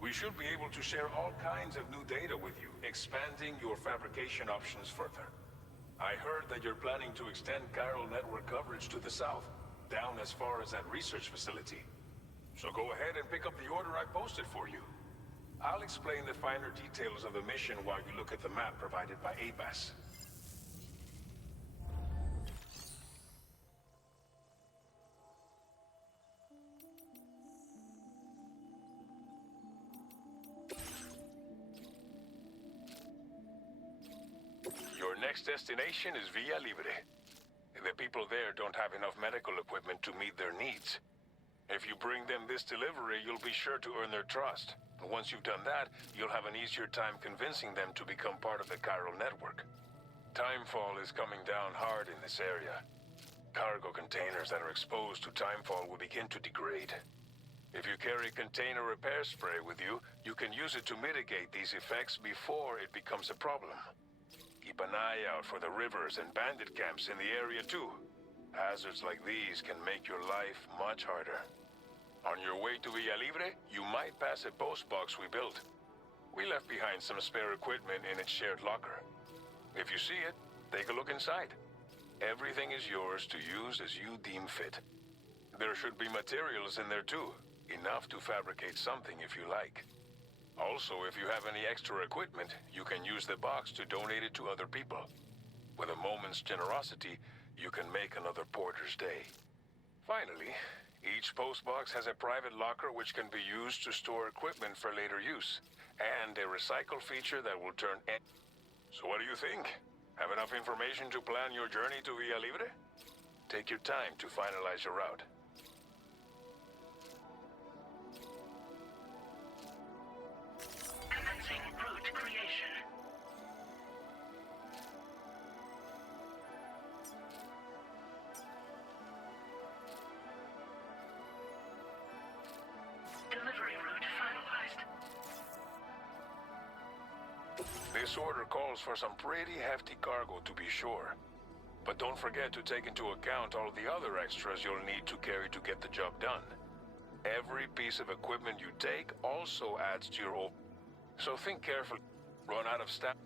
we should be able to share all kinds of new data with you, expanding your fabrication options further. I heard that you're planning to extend chiral network coverage to the south, down as far as that research facility. So go ahead and pick up the order I posted for you. I'll explain the finer details of the mission while you look at the map provided by ABAS. Your next destination is Villa Libre. The people there don't have enough medical equipment to meet their needs. If you bring them this delivery, you'll be sure to earn their trust. Once you've done that, you'll have an easier time convincing them to become part of the chiral network. Timefall is coming down hard in this area. Cargo containers that are exposed to timefall will begin to degrade. If you carry container repair spray with you, you can use it to mitigate these effects before it becomes a problem. Keep an eye out for the rivers and bandit camps in the area too. Hazards like these can make your life much harder. On your way to Villa Libre, you might pass a post box we built. We left behind some spare equipment in its shared locker. If you see it, take a look inside. Everything is yours to use as you deem fit. There should be materials in there too, enough to fabricate something if you like. Also, if you have any extra equipment, you can use the box to donate it to other people. With a moment's generosity, you can make another porter's day. Finally, each postbox has a private locker which can be used to store equipment for later use, and a recycle feature that will turn in. So what do you think? Have enough information to plan your journey to Villa Libre? Take your time to finalize your route. Commencing route creation. Delivery route finalized. This order calls for some pretty hefty cargo to be sure. But don't forget to take into account all the other extras you'll need to carry to get the job done. Every piece of equipment you take also adds to your so think carefully. Run out of staff.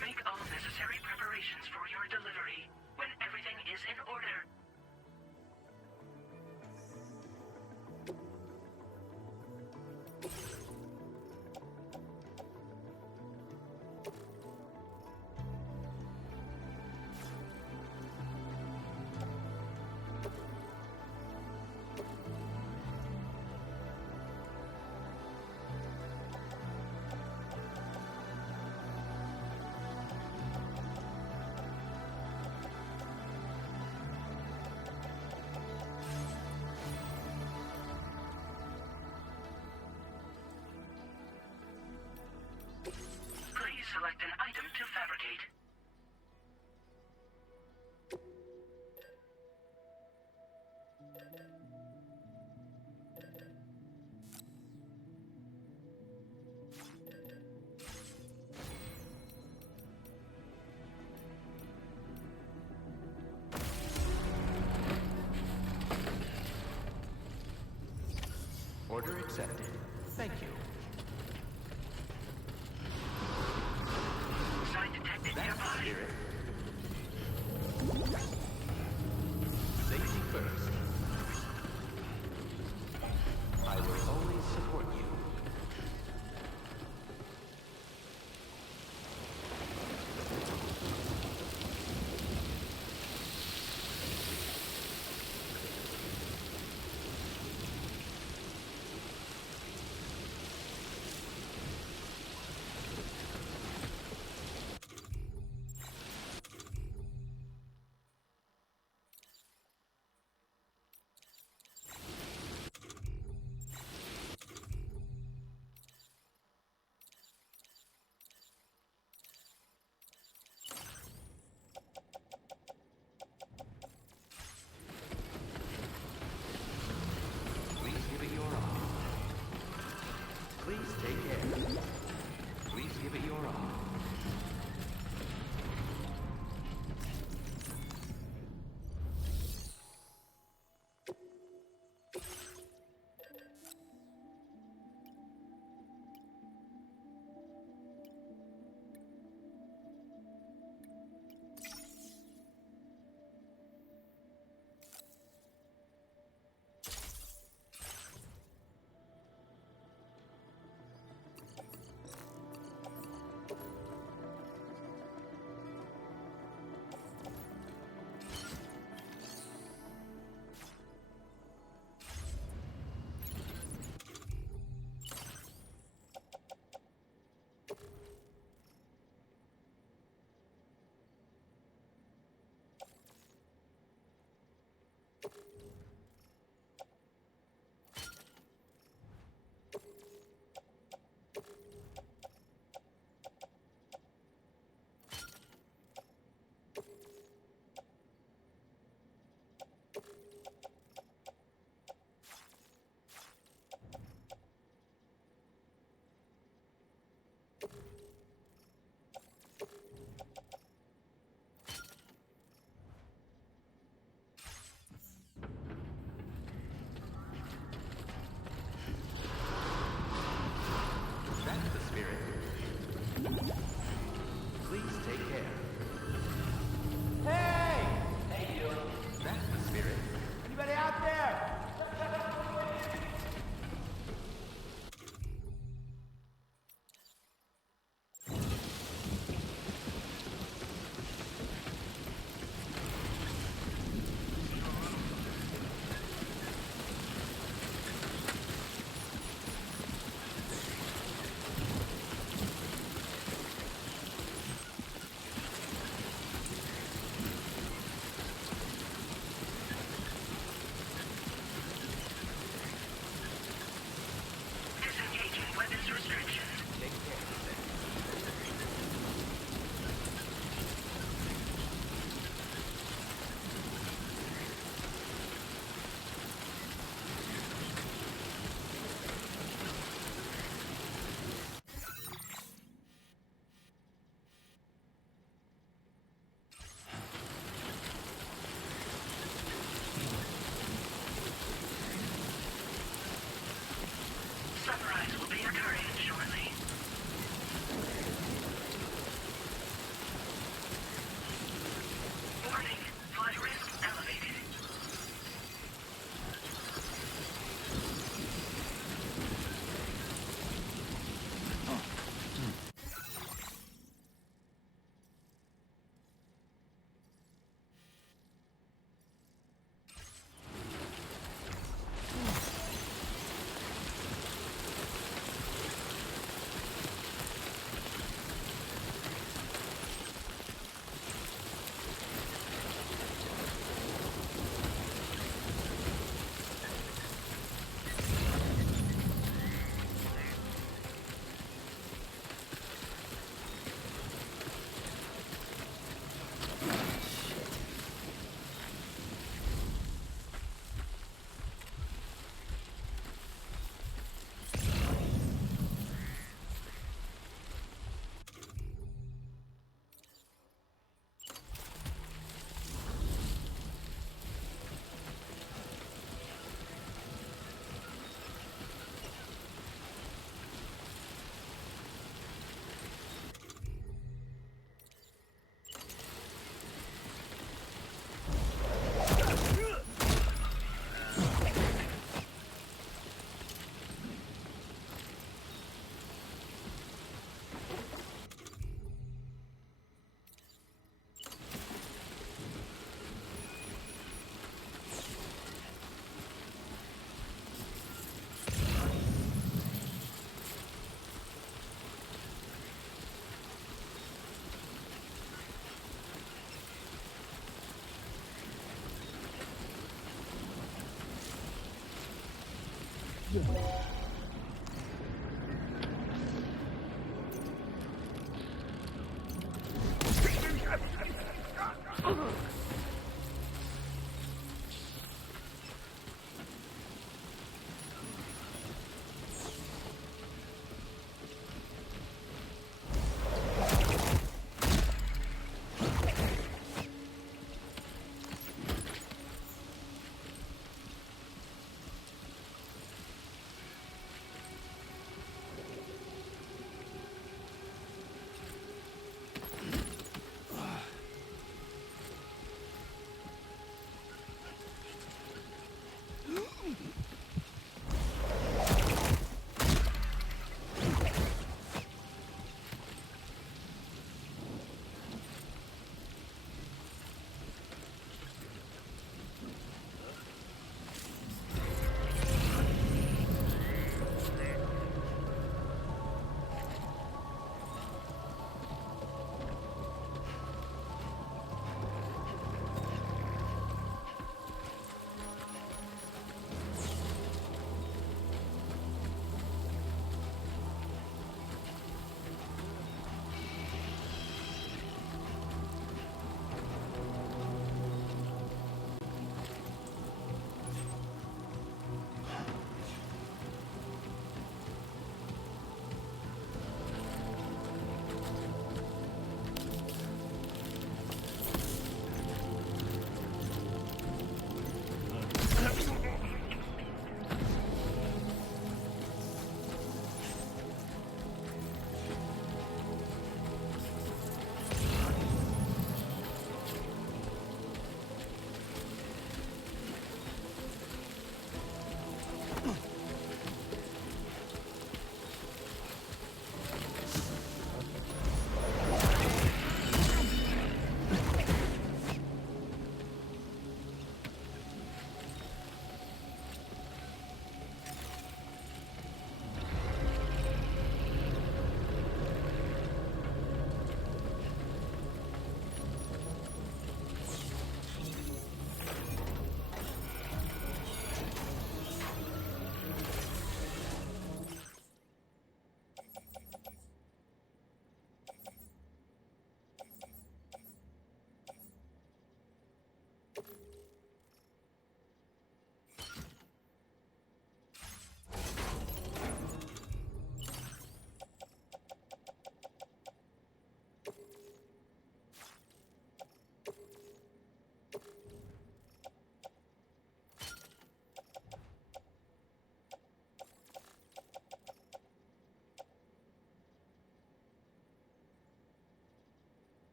Make all necessary preparations for your delivery when everything is in order. Please select an item to fabricate. Order accepted. Thank you. Site detected That's nearby. the spirit. Safety first. I will always support you. That's the spirit. Please take care. Hey! Hey, you. That's the spirit. Anybody out there? Disengaging weapons restriction. Take care. Sunrise will be occurring shortly. Warning, flood risk elevated.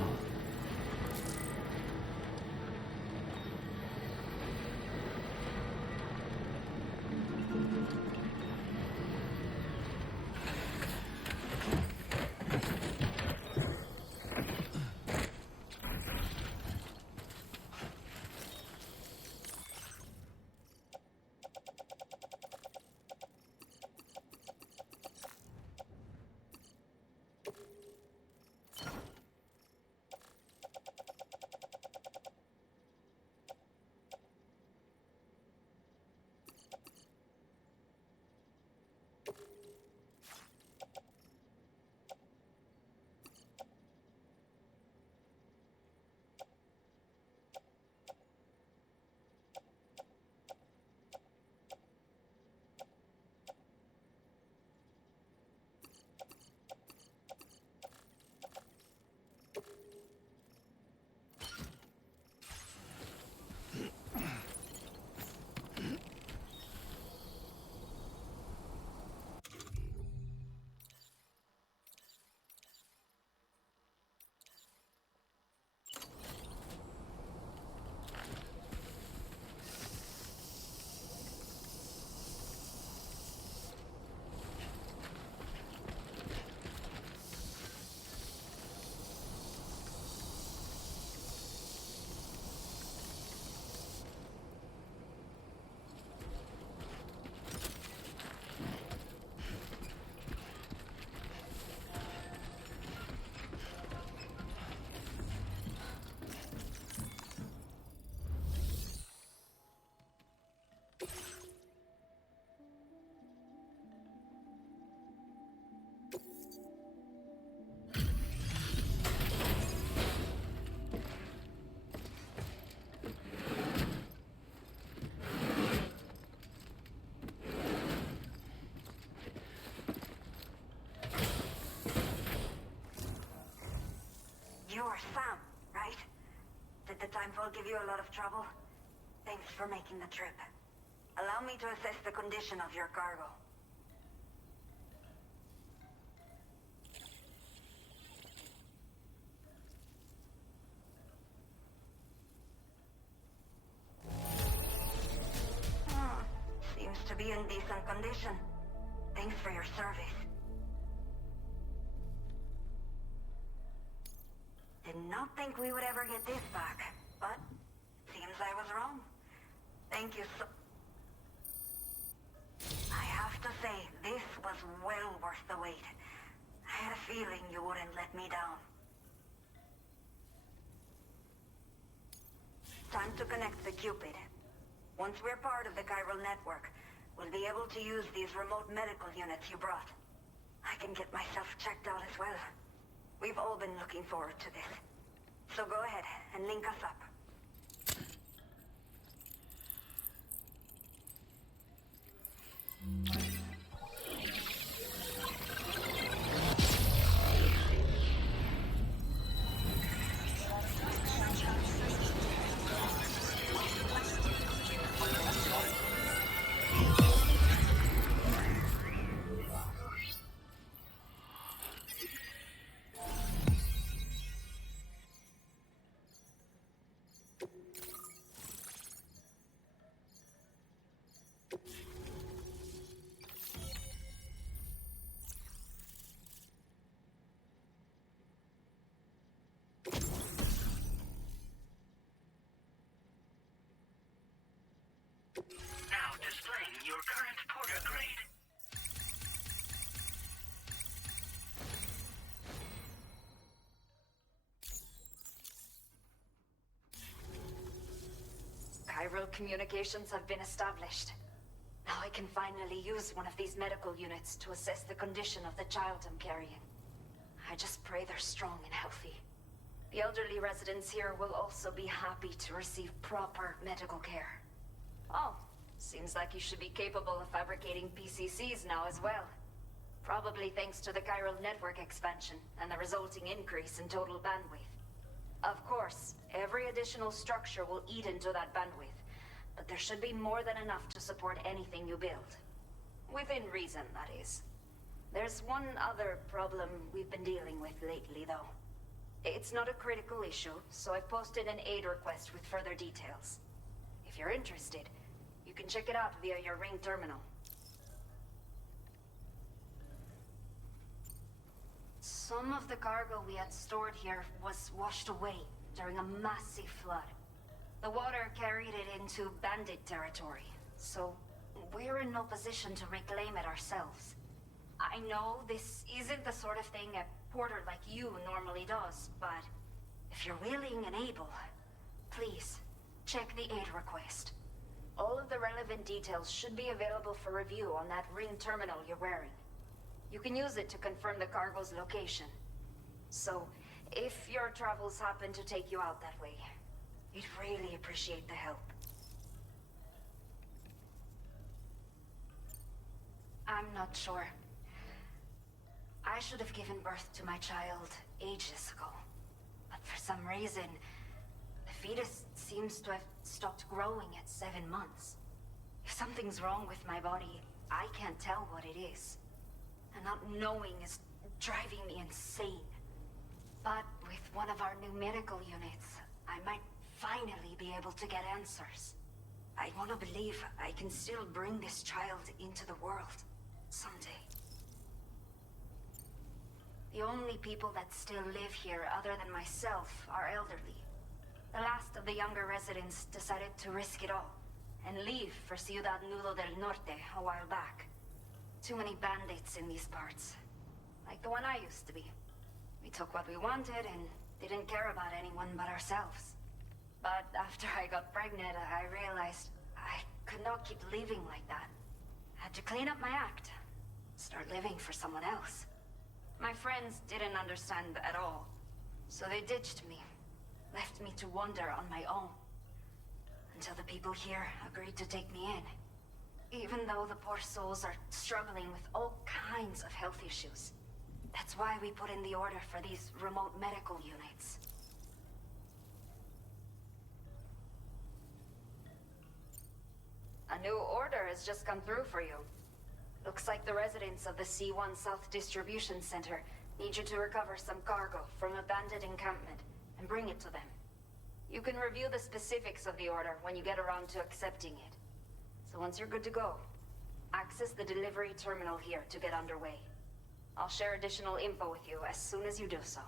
huh? You're Sam, right? Did the timefall give you a lot of trouble? Thanks for making the trip. Allow me to assess the condition of your cargo. Seems to be in decent condition. Thanks for your service. Did not think we would ever get this back, but seems I was wrong. Thank you so... I have to say, this was well worth the wait. I had a feeling you wouldn't let me down. Time to connect the Cupid. Once we're part of the chiral network, we'll be able to use these remote medical units you brought. I can get myself checked out as well. We've all been looking forward to this. So go ahead and link us up. Now displaying your current porter grade. Chiral communications have been established. Now I can finally use one of these medical units to assess the condition of the child I'm carrying. I just pray they're strong and healthy. The elderly residents here will also be happy to receive proper medical care. Oh, seems like you should be capable of fabricating PCCs now as well. Probably thanks to the chiral network expansion and the resulting increase in total bandwidth. Of course, every additional structure will eat into that bandwidth, but there should be more than enough to support anything you build. Within reason, that is. There's one other problem we've been dealing with lately, though. It's not a critical issue, so I posted an aid request with further details. If you're interested, you can check it out via your ring terminal. Some of the cargo we had stored here was washed away during a massive flood. The water carried it into bandit territory, so we're in no position to reclaim it ourselves. I know this isn't the sort of thing a porter like you normally does, but if you're willing and able, please, check the aid request. All of the relevant details should be available for review on that ring terminal you're wearing. You can use it to confirm the cargo's location. So, if your travels happen to take you out that way, we'd really appreciate the help. I'm not sure. I should have given birth to my child ages ago. But for some reason, the fetus seems to have stopped growing at 7 months. If something's wrong with my body, I can't tell what it is. And not knowing is driving me insane. But with one of our new medical units, I might finally be able to get answers. I want to believe I can still bring this child into the world someday. The only people that still live here other than myself are elderly. The last of the younger residents decided to risk it all and leave for Ciudad Nudo del Norte a while back. Too many bandits in these parts. Like the one I used to be. We took what we wanted and didn't care about anyone but ourselves. But after I got pregnant, I realized I could not keep living like that. Had to clean up my act. Start living for someone else. My friends didn't understand at all. So they ditched me. Left me to wander on my own. Until the people here agreed to take me in. Even though the poor souls are struggling with all kinds of health issues. That's why we put in the order for these remote medical units. A new order has just come through for you. Looks like the residents of the C1 South Distribution Center need you to recover some cargo from a bandit encampment and bring it to them. You can review the specifics of the order when you get around to accepting it. So once you're good to go, access the delivery terminal here to get underway. I'll share additional info with you as soon as you do so.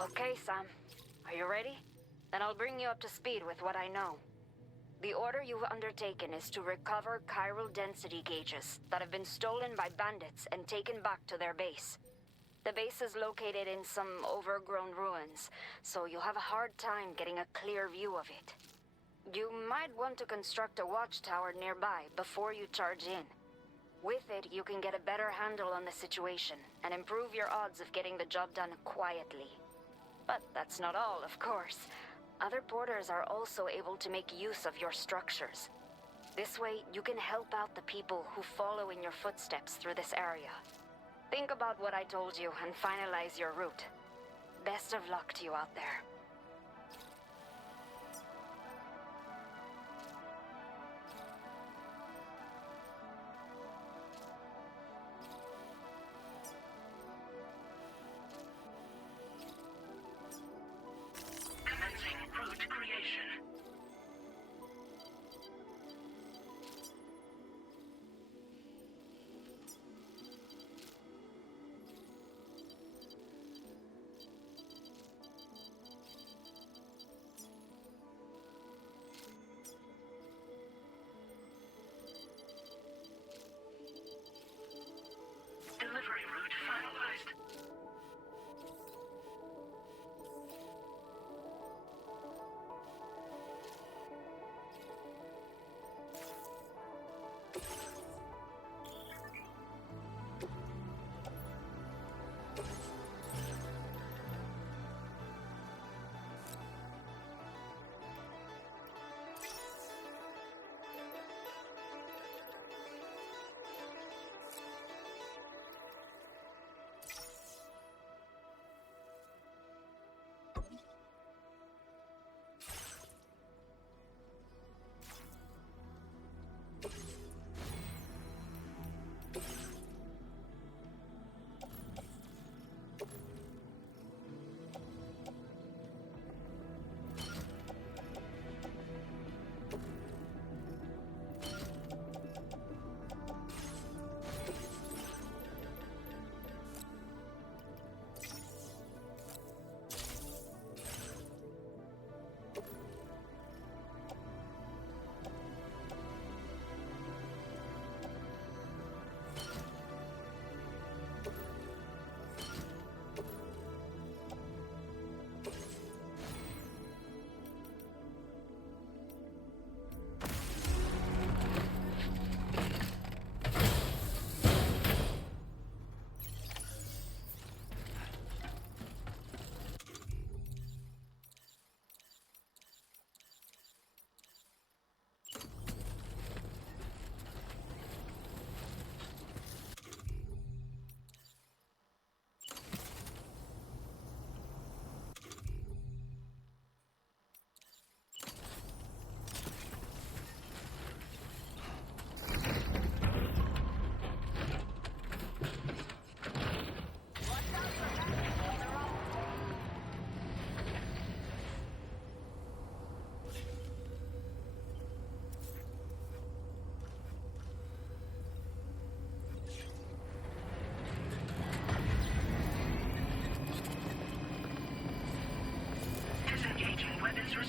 Okay, Sam. Are you ready? Then I'll bring you up to speed with what I know. The order you've undertaken is to recover chiral density gauges that have been stolen by bandits and taken back to their base. The base is located in some overgrown ruins, so you'll have a hard time getting a clear view of it. You might want to construct a watchtower nearby before you charge in. With it, you can get a better handle on the situation and improve your odds of getting the job done quietly. But that's not all, of course. Other porters are also able to make use of your structures. This way, you can help out the people who follow in your footsteps through this area. Think about what I told you and finalize your route. Best of luck to you out there. Commencing cruise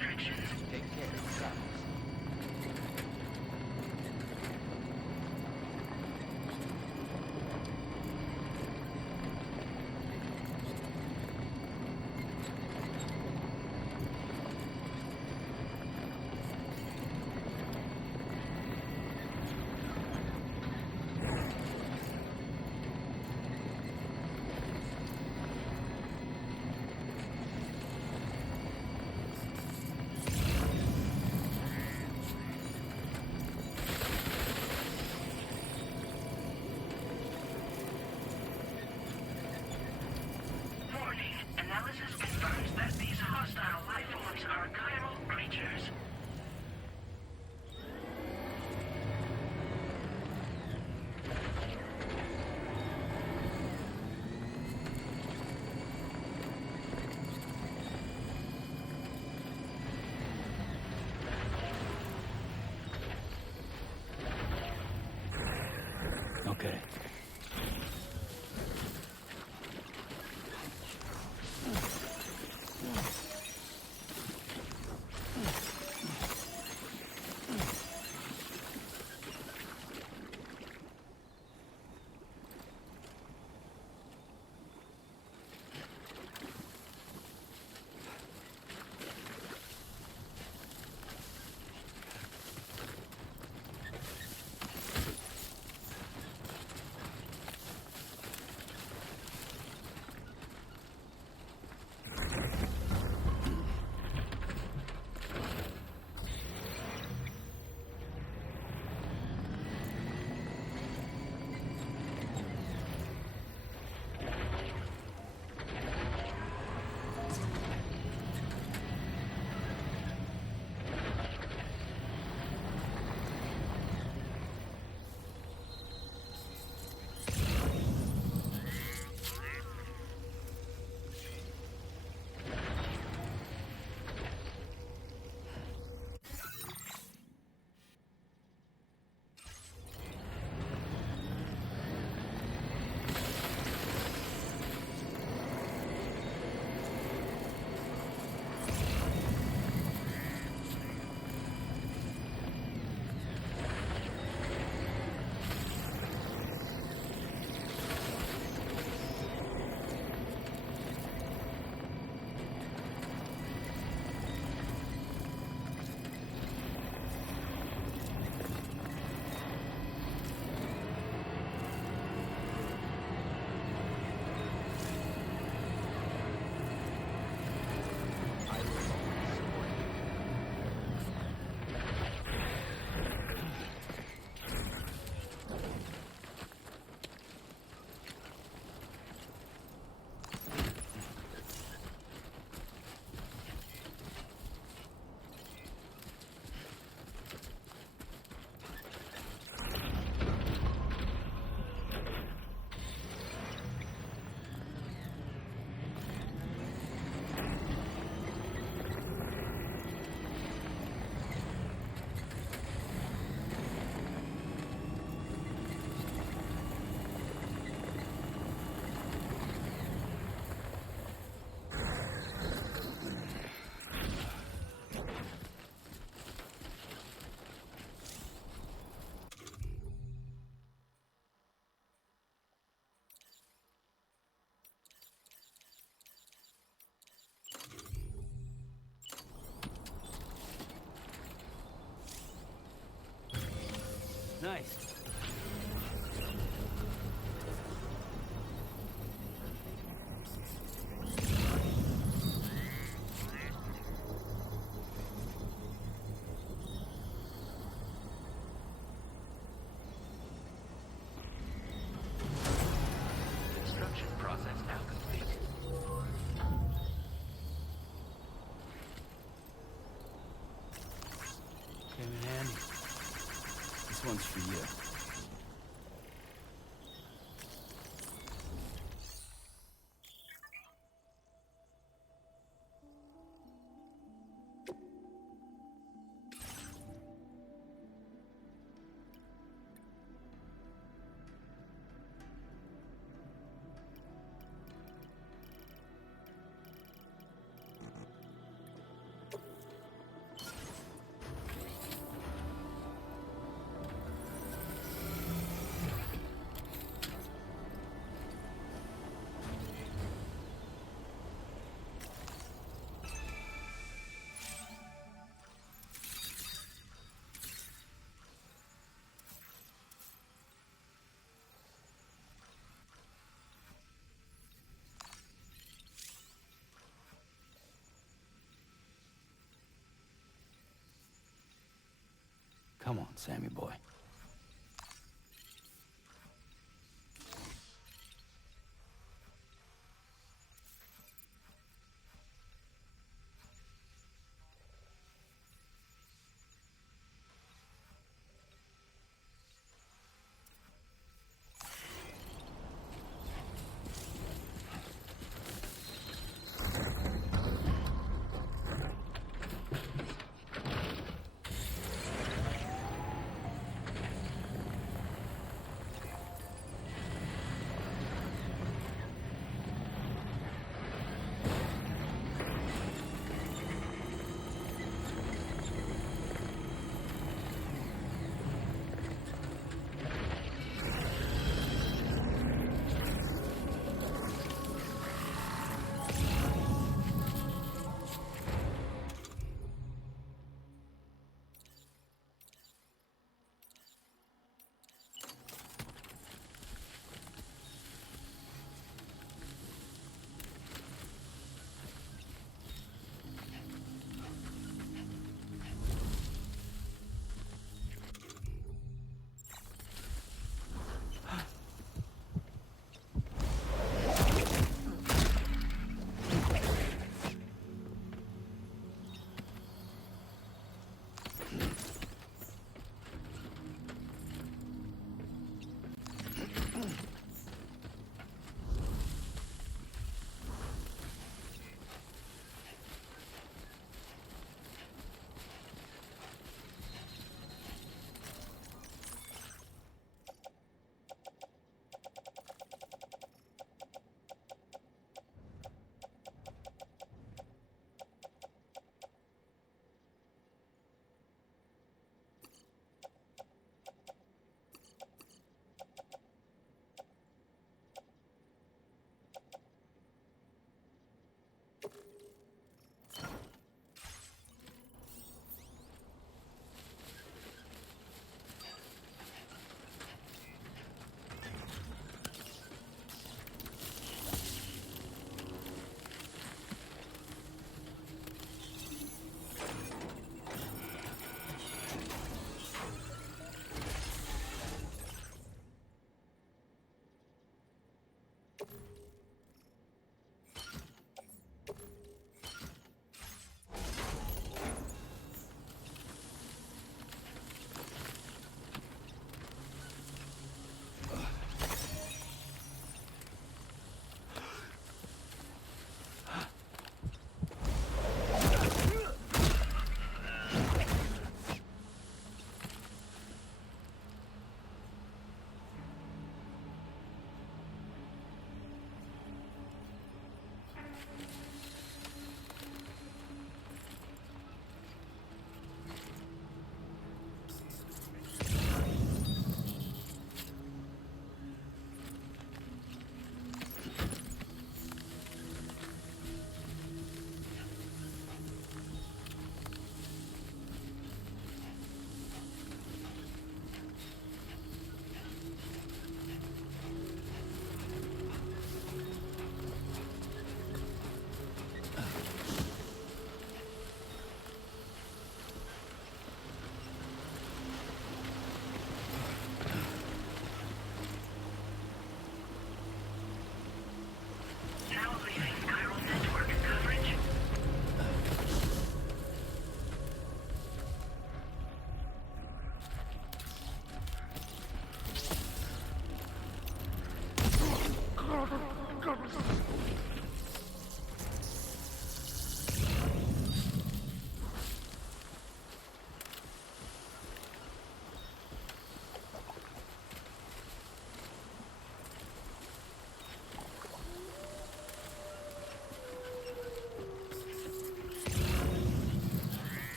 restrictions. Take care, travels. Warning. Analysis confirms that these hostile life forms are chiral creatures. Okay. Nice. Construction process now complete. Came in handy. This one's for you. Come on, Sammy boy.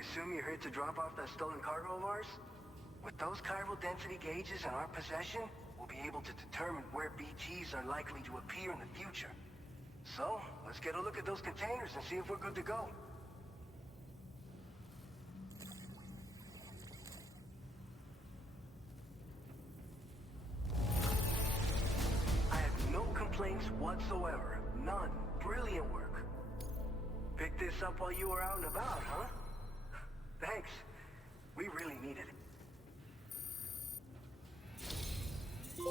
assume you're here to drop off that stolen cargo of ours? With those chiral density gauges in our possession, we'll be able to determine where BTs are likely to appear in the future. So, let's get a look at those containers and see if we're good to go. I have no complaints whatsoever. None. Brilliant work. Picked this up while you were out and about, huh? Thanks. We really needed it.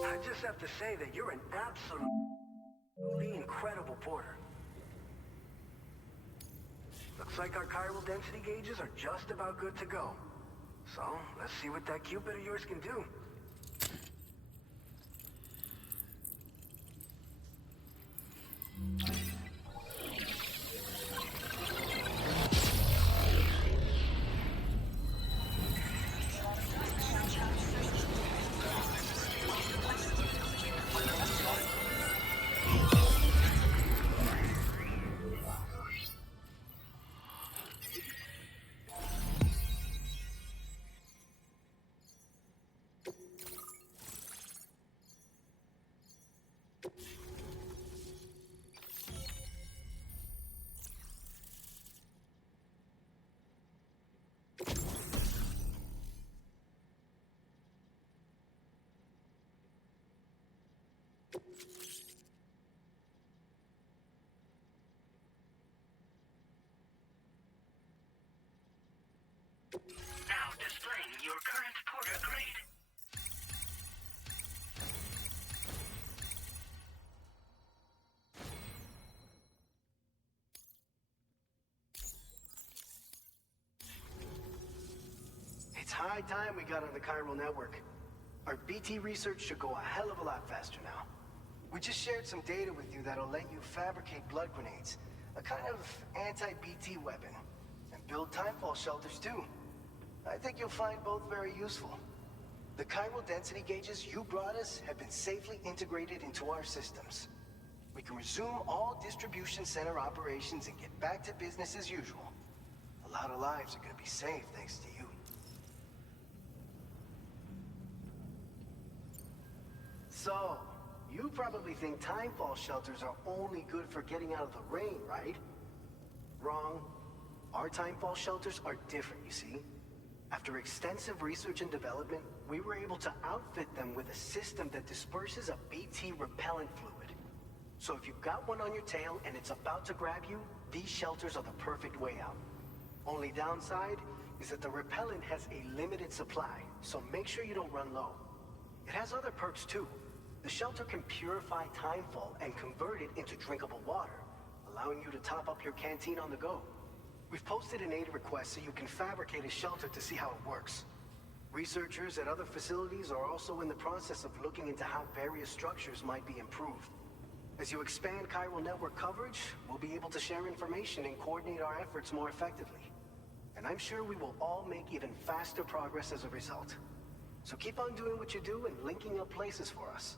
I just have to say that you're an absolutely incredible porter. Looks like our chiral density gauges are just about good to go. So, let's see what that Cupid of yours can do. Now displaying your current porter grade. It's high time we got on the chiral network. Our BT research should go a hell of a lot faster now. We just shared some data with you that'll let you fabricate blood grenades, a kind of anti-BT weapon, and build timefall shelters too. I think you'll find both very useful. The chiral density gauges you brought us have been safely integrated into our systems. We can resume all distribution center operations and get back to business as usual. A lot of lives are gonna be saved thanks to you. So, you probably think timefall shelters are only good for getting out of the rain, right? Wrong. Our timefall shelters are different, you see. After extensive research and development, we were able to outfit them with a system that disperses a BT repellent fluid. So if you've got one on your tail and it's about to grab you, these shelters are the perfect way out. Only downside is that the repellent has a limited supply, so make sure you don't run low. It has other perks too. The shelter can purify timefall and convert it into drinkable water, allowing you to top up your canteen on the go. We've posted an aid request so you can fabricate a shelter to see how it works. Researchers at other facilities are also in the process of looking into how various structures might be improved. As you expand chiral network coverage, we'll be able to share information and coordinate our efforts more effectively. And I'm sure we will all make even faster progress as a result. So keep on doing what you do and linking up places for us.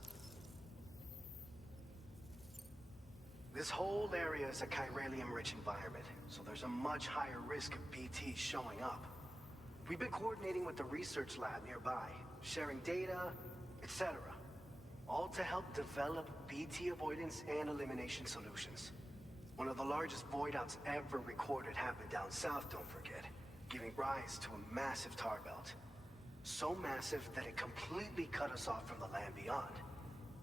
This whole area is a chiralium-rich environment, so there's a much higher risk of BTs showing up. We've been coordinating with the research lab nearby, sharing data, etc. All to help develop BT avoidance and elimination solutions. One of the largest void outs ever recorded happened down south, don't forget, giving rise to a massive tar belt. So massive that it completely cut us off from the land beyond.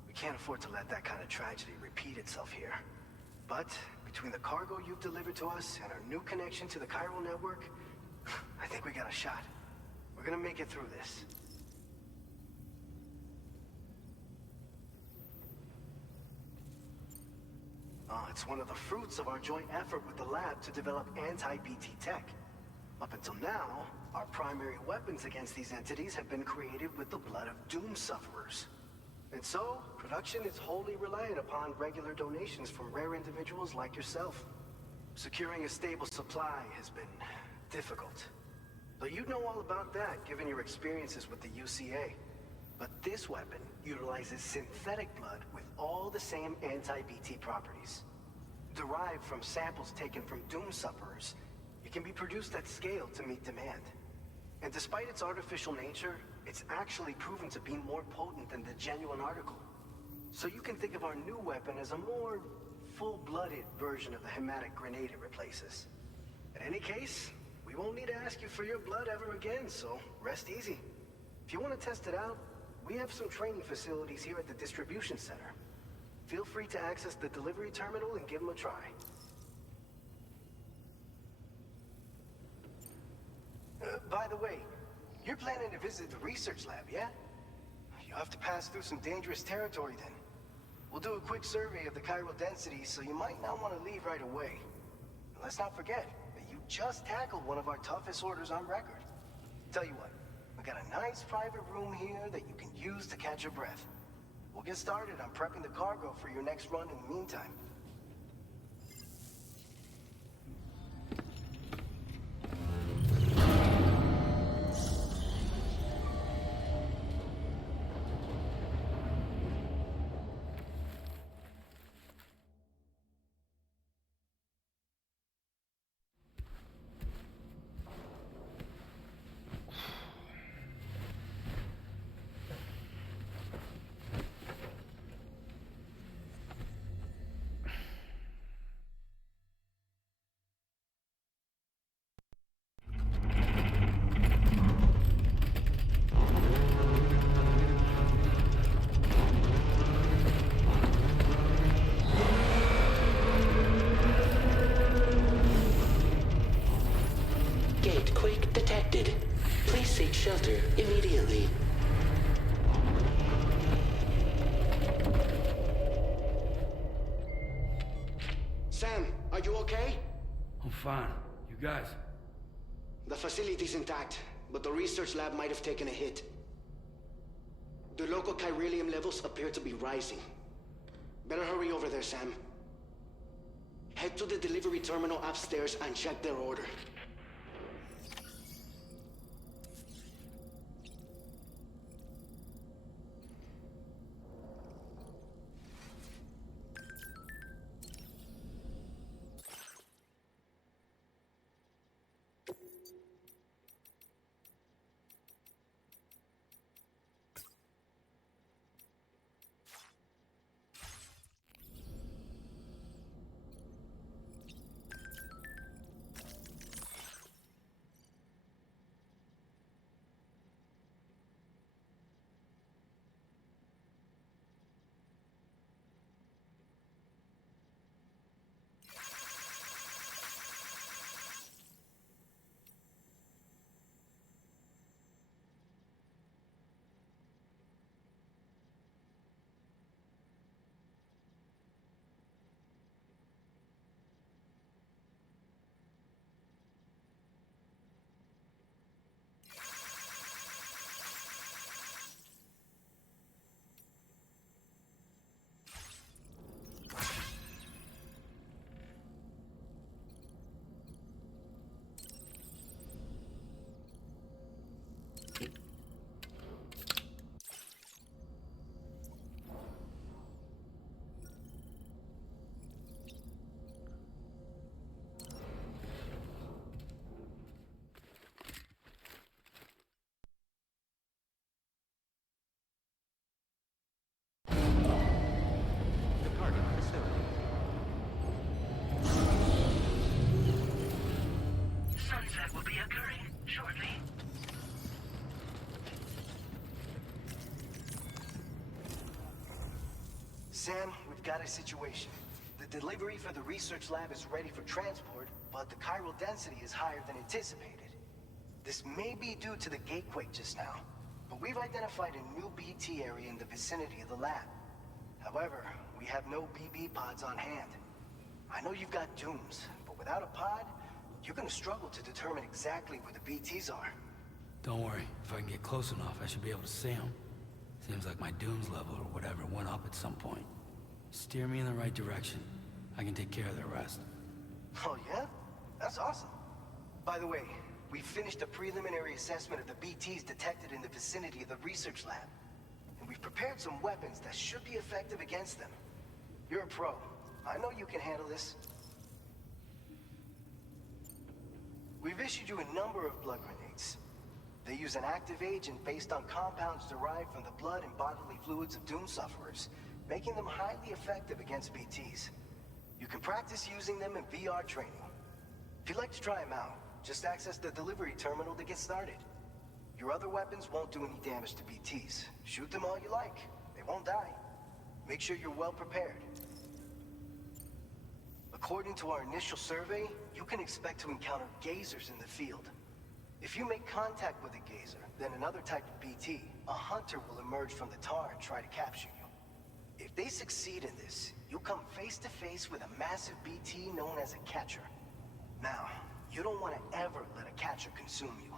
We can't afford to let that kind of tragedy repeat itself here. But between the cargo you've delivered to us and our new connection to the chiral network, I think we got a shot. We're gonna make it through this. It's one of the fruits of our joint effort with the lab to develop anti-BT tech. Up until now, our primary weapons against these entities have been created with the blood of doom sufferers. And so, production is wholly reliant upon regular donations from rare individuals like yourself. Securing a stable supply has been difficult. Though you know all about that, given your experiences with the UCA. But this weapon utilizes synthetic blood with all the same anti-BT properties. Derived from samples taken from doom sufferers, it can be produced at scale to meet demand. And despite its artificial nature, it's actually proven to be more potent than the genuine article. So you can think of our new weapon as a more full-blooded version of the hematic grenade it replaces. In any case, we won't need to ask you for your blood ever again, so rest easy. If you want to test it out, we have some training facilities here at the distribution center. Feel free to access the delivery terminal and give them a try. By the way, you're planning to visit the research lab, yeah? You'll have to pass through some dangerous territory then. We'll do a quick survey of the chiral density, so you might not want to leave right away. And let's not forget that you just tackled one of our toughest orders on record. Tell you what, we got a nice private room here that you can use to catch your breath. We'll get started on prepping the cargo for your next run in the meantime. Gatequake detected. Please seek shelter immediately. Sam, are you okay? I'm fine. You guys? The facility's intact, but the research lab might have taken a hit. The local chiralium levels appear to be rising. Better hurry over there, Sam. Head to the delivery terminal upstairs and check their order. Sunset will be occurring shortly. Sam, we've got a situation. The delivery for the research lab is ready for transport, but the chiral density is higher than anticipated. This may be due to the gatequake just now, but we've identified a new BT area in the vicinity of the lab. However, we have no BB pods on hand. I know you've got dooms, but without a pod, you're gonna struggle to determine exactly where the BTs are. Don't worry. If I can get close enough, I should be able to see them. Seems like my dooms level or whatever went up at some point. Steer me in the right direction. I can take care of the rest. Oh yeah? That's awesome. By the way, we finished a preliminary assessment of the BTs detected in the vicinity of the research lab. And we've prepared some weapons that should be effective against them. You're a pro. I know you can handle this. We've issued you a number of blood grenades. They use an active agent based on compounds derived from the blood and bodily fluids of Doom sufferers, making them highly effective against BTs. You can practice using them in VR training. If you'd like to try them out, just access the delivery terminal to get started. Your other weapons won't do any damage to BTs. Shoot them all you like. They won't die. Make sure you're well prepared. According to our initial survey, you can expect to encounter gazers in the field. If you make contact with a gazer, then another type of BT, a hunter will emerge from the tar and try to capture you. If they succeed in this, you'll come face to face with a massive BT known as a catcher. Now, you don't want to ever let a catcher consume you.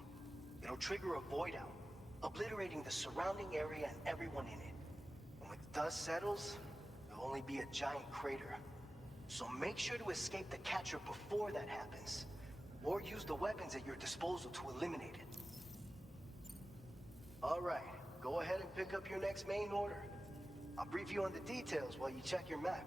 It'll trigger a void out, obliterating the surrounding area and everyone in it. And when the dust settles, there'll only be a giant crater. So make sure to escape the catcher before that happens, or use the weapons at your disposal to eliminate it. All right, go ahead and pick up your next main order. I'll brief you on the details while you check your map.